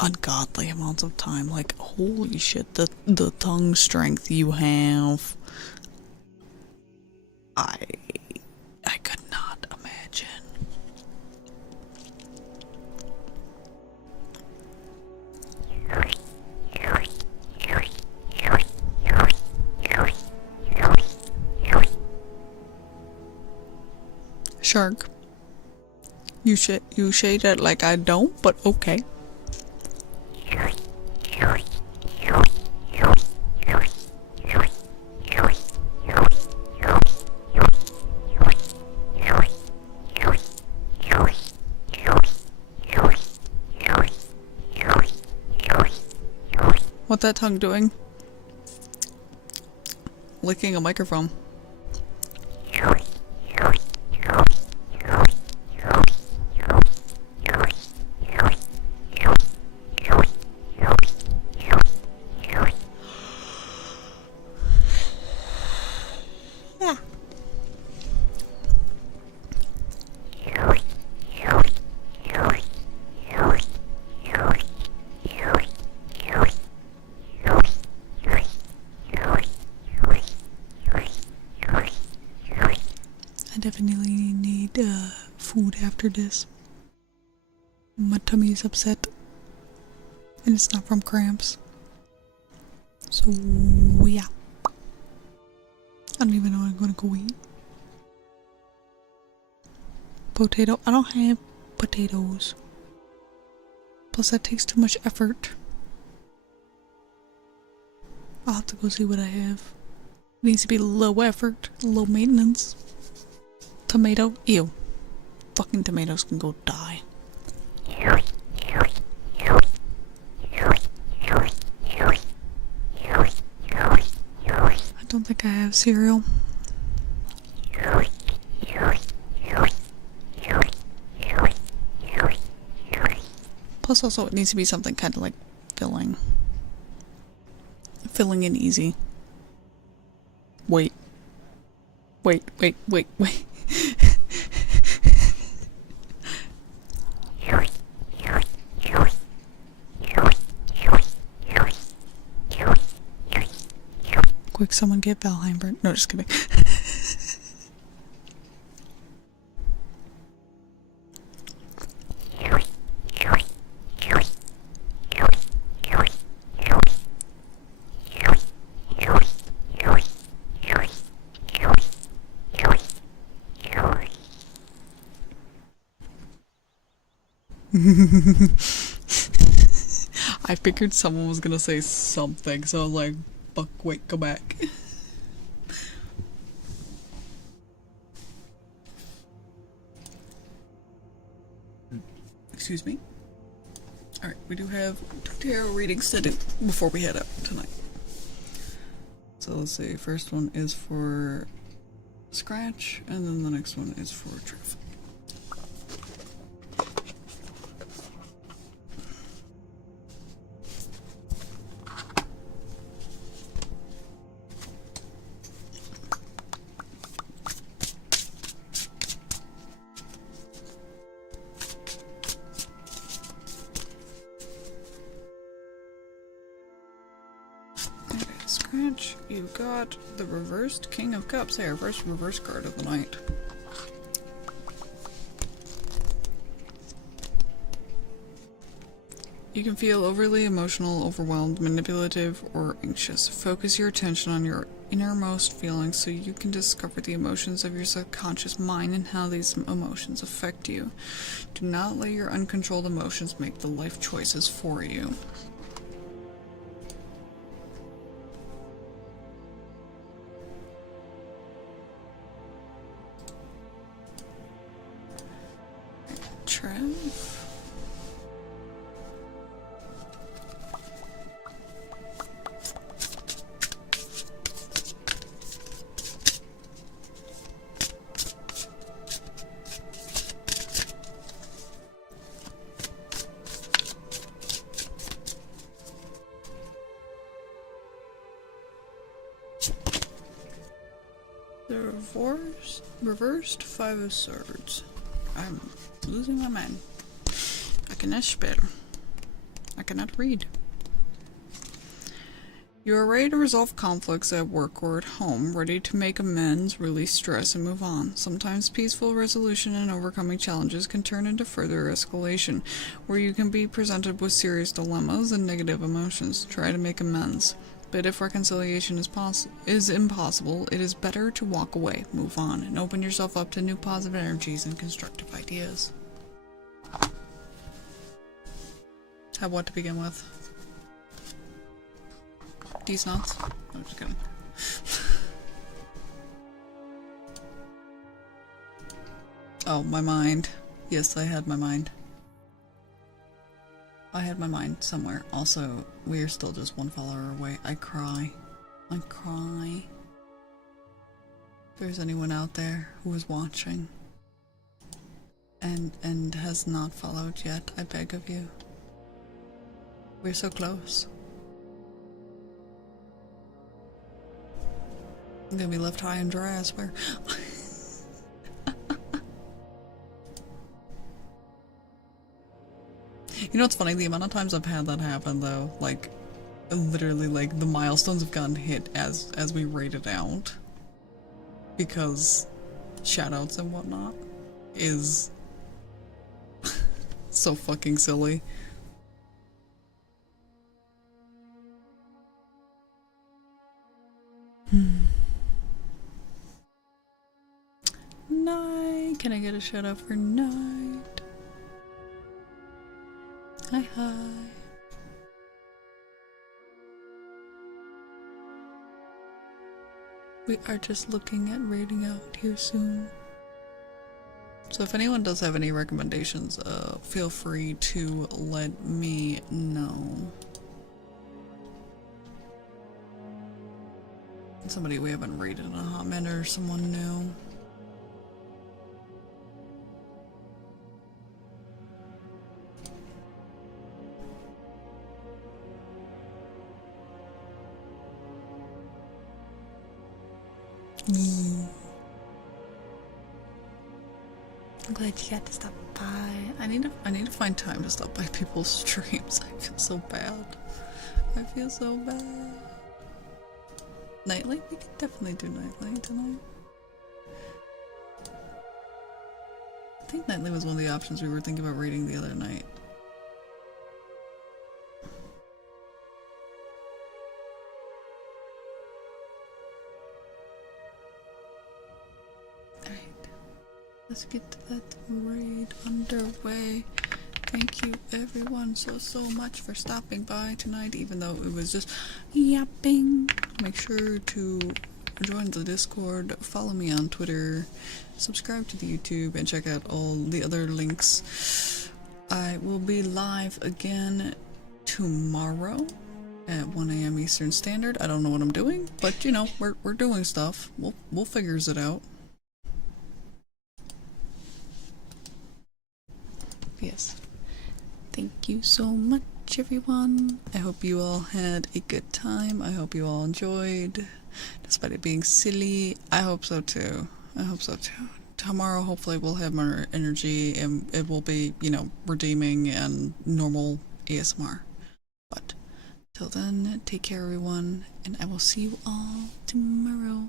ungodly amounts of time. Like, holy shit, the tongue strength you have. I could not imagine. Shark. You say that like I don't, but okay. What's that tongue doing? Licking a microphone. Yeah. I definitely need food after this. My tummy is upset. And it's not from cramps. So, yeah. I don't even know what I'm gonna go eat. Potato. I don't have potatoes. Plus, that takes too much effort. I'll have to go see what I have. It needs to be low effort, low maintenance. Tomato? Ew. Fucking tomatoes can go die. I don't think I have cereal. Plus also it needs to be something kind of like filling. Filling and easy. Wait. Wait. Quick, someone get Valheim. No, just kidding. I figured someone was gonna say something, so I was like, fuck, wait, go back. Excuse me. Alright, we do have 2 tarot readings to do before we head out tonight. So let's see, first one is for Scratch, and then the next one is for Trev. Scratch, you got the reversed King of Cups. Hey, our first reverse card of the night. You can feel overly emotional, overwhelmed, manipulative, or anxious. Focus your attention on your innermost feelings so you can discover the emotions of your subconscious mind and how these emotions affect you. Do not let your uncontrolled emotions make the life choices for you. Trev. The reversed 5 of Swords. I'm losing my mind. I cannot spell. I cannot read. You are ready to resolve conflicts at work or at home, ready to make amends, release stress, and move on. Sometimes peaceful resolution and overcoming challenges can turn into further escalation, where you can be presented with serious dilemmas and negative emotions. Try to make amends. But if reconciliation is impossible, it is better to walk away, move on, and open yourself up to new positive energies and constructive ideas. Have what to begin with? These nuts? I'm just kidding. Oh, my mind. Yes, I had my mind. I had my mind somewhere. Also, we are still just 1 follower away. I cry. I cry. If there's anyone out there who is watching and has not followed yet, I beg of you. We're so close. I'm gonna be left high and dry, I swear. You know what's funny? The amount of times I've had that happen, though, like, literally, like, the milestones have gotten hit as we rate it out. Because shoutouts and whatnot is so fucking silly. Night. Can I get a shout out for Night? Hi. We are just looking at raiding out here soon. So if anyone does have any recommendations, feel free to let me know. Somebody we haven't raided in a hot minute or someone new. I'm glad you got to stop by. I need to find time to stop by people's streams. I feel so bad. I feel so bad. Nightly? We could definitely do nightly tonight. I think nightly was one of the options we were thinking about raiding the other night. Alright. Let's get that raid underway. Thank you everyone so much for stopping by tonight, even though it was just yapping. Make sure to join the Discord, follow me on Twitter, subscribe to the YouTube, and check out all the other links. I will be live again tomorrow at 1 AM Eastern Standard. I don't know what I'm doing, but you know, we're doing stuff. We'll figures it out. Yes. Thank you so much, everyone. I hope you all had a good time. I hope you all enjoyed, despite it being silly. I hope so too. I hope so too. Tomorrow, hopefully, we'll have more energy and it will be, you know, redeeming and normal ASMR. But till then, take care, everyone, and I will see you all tomorrow.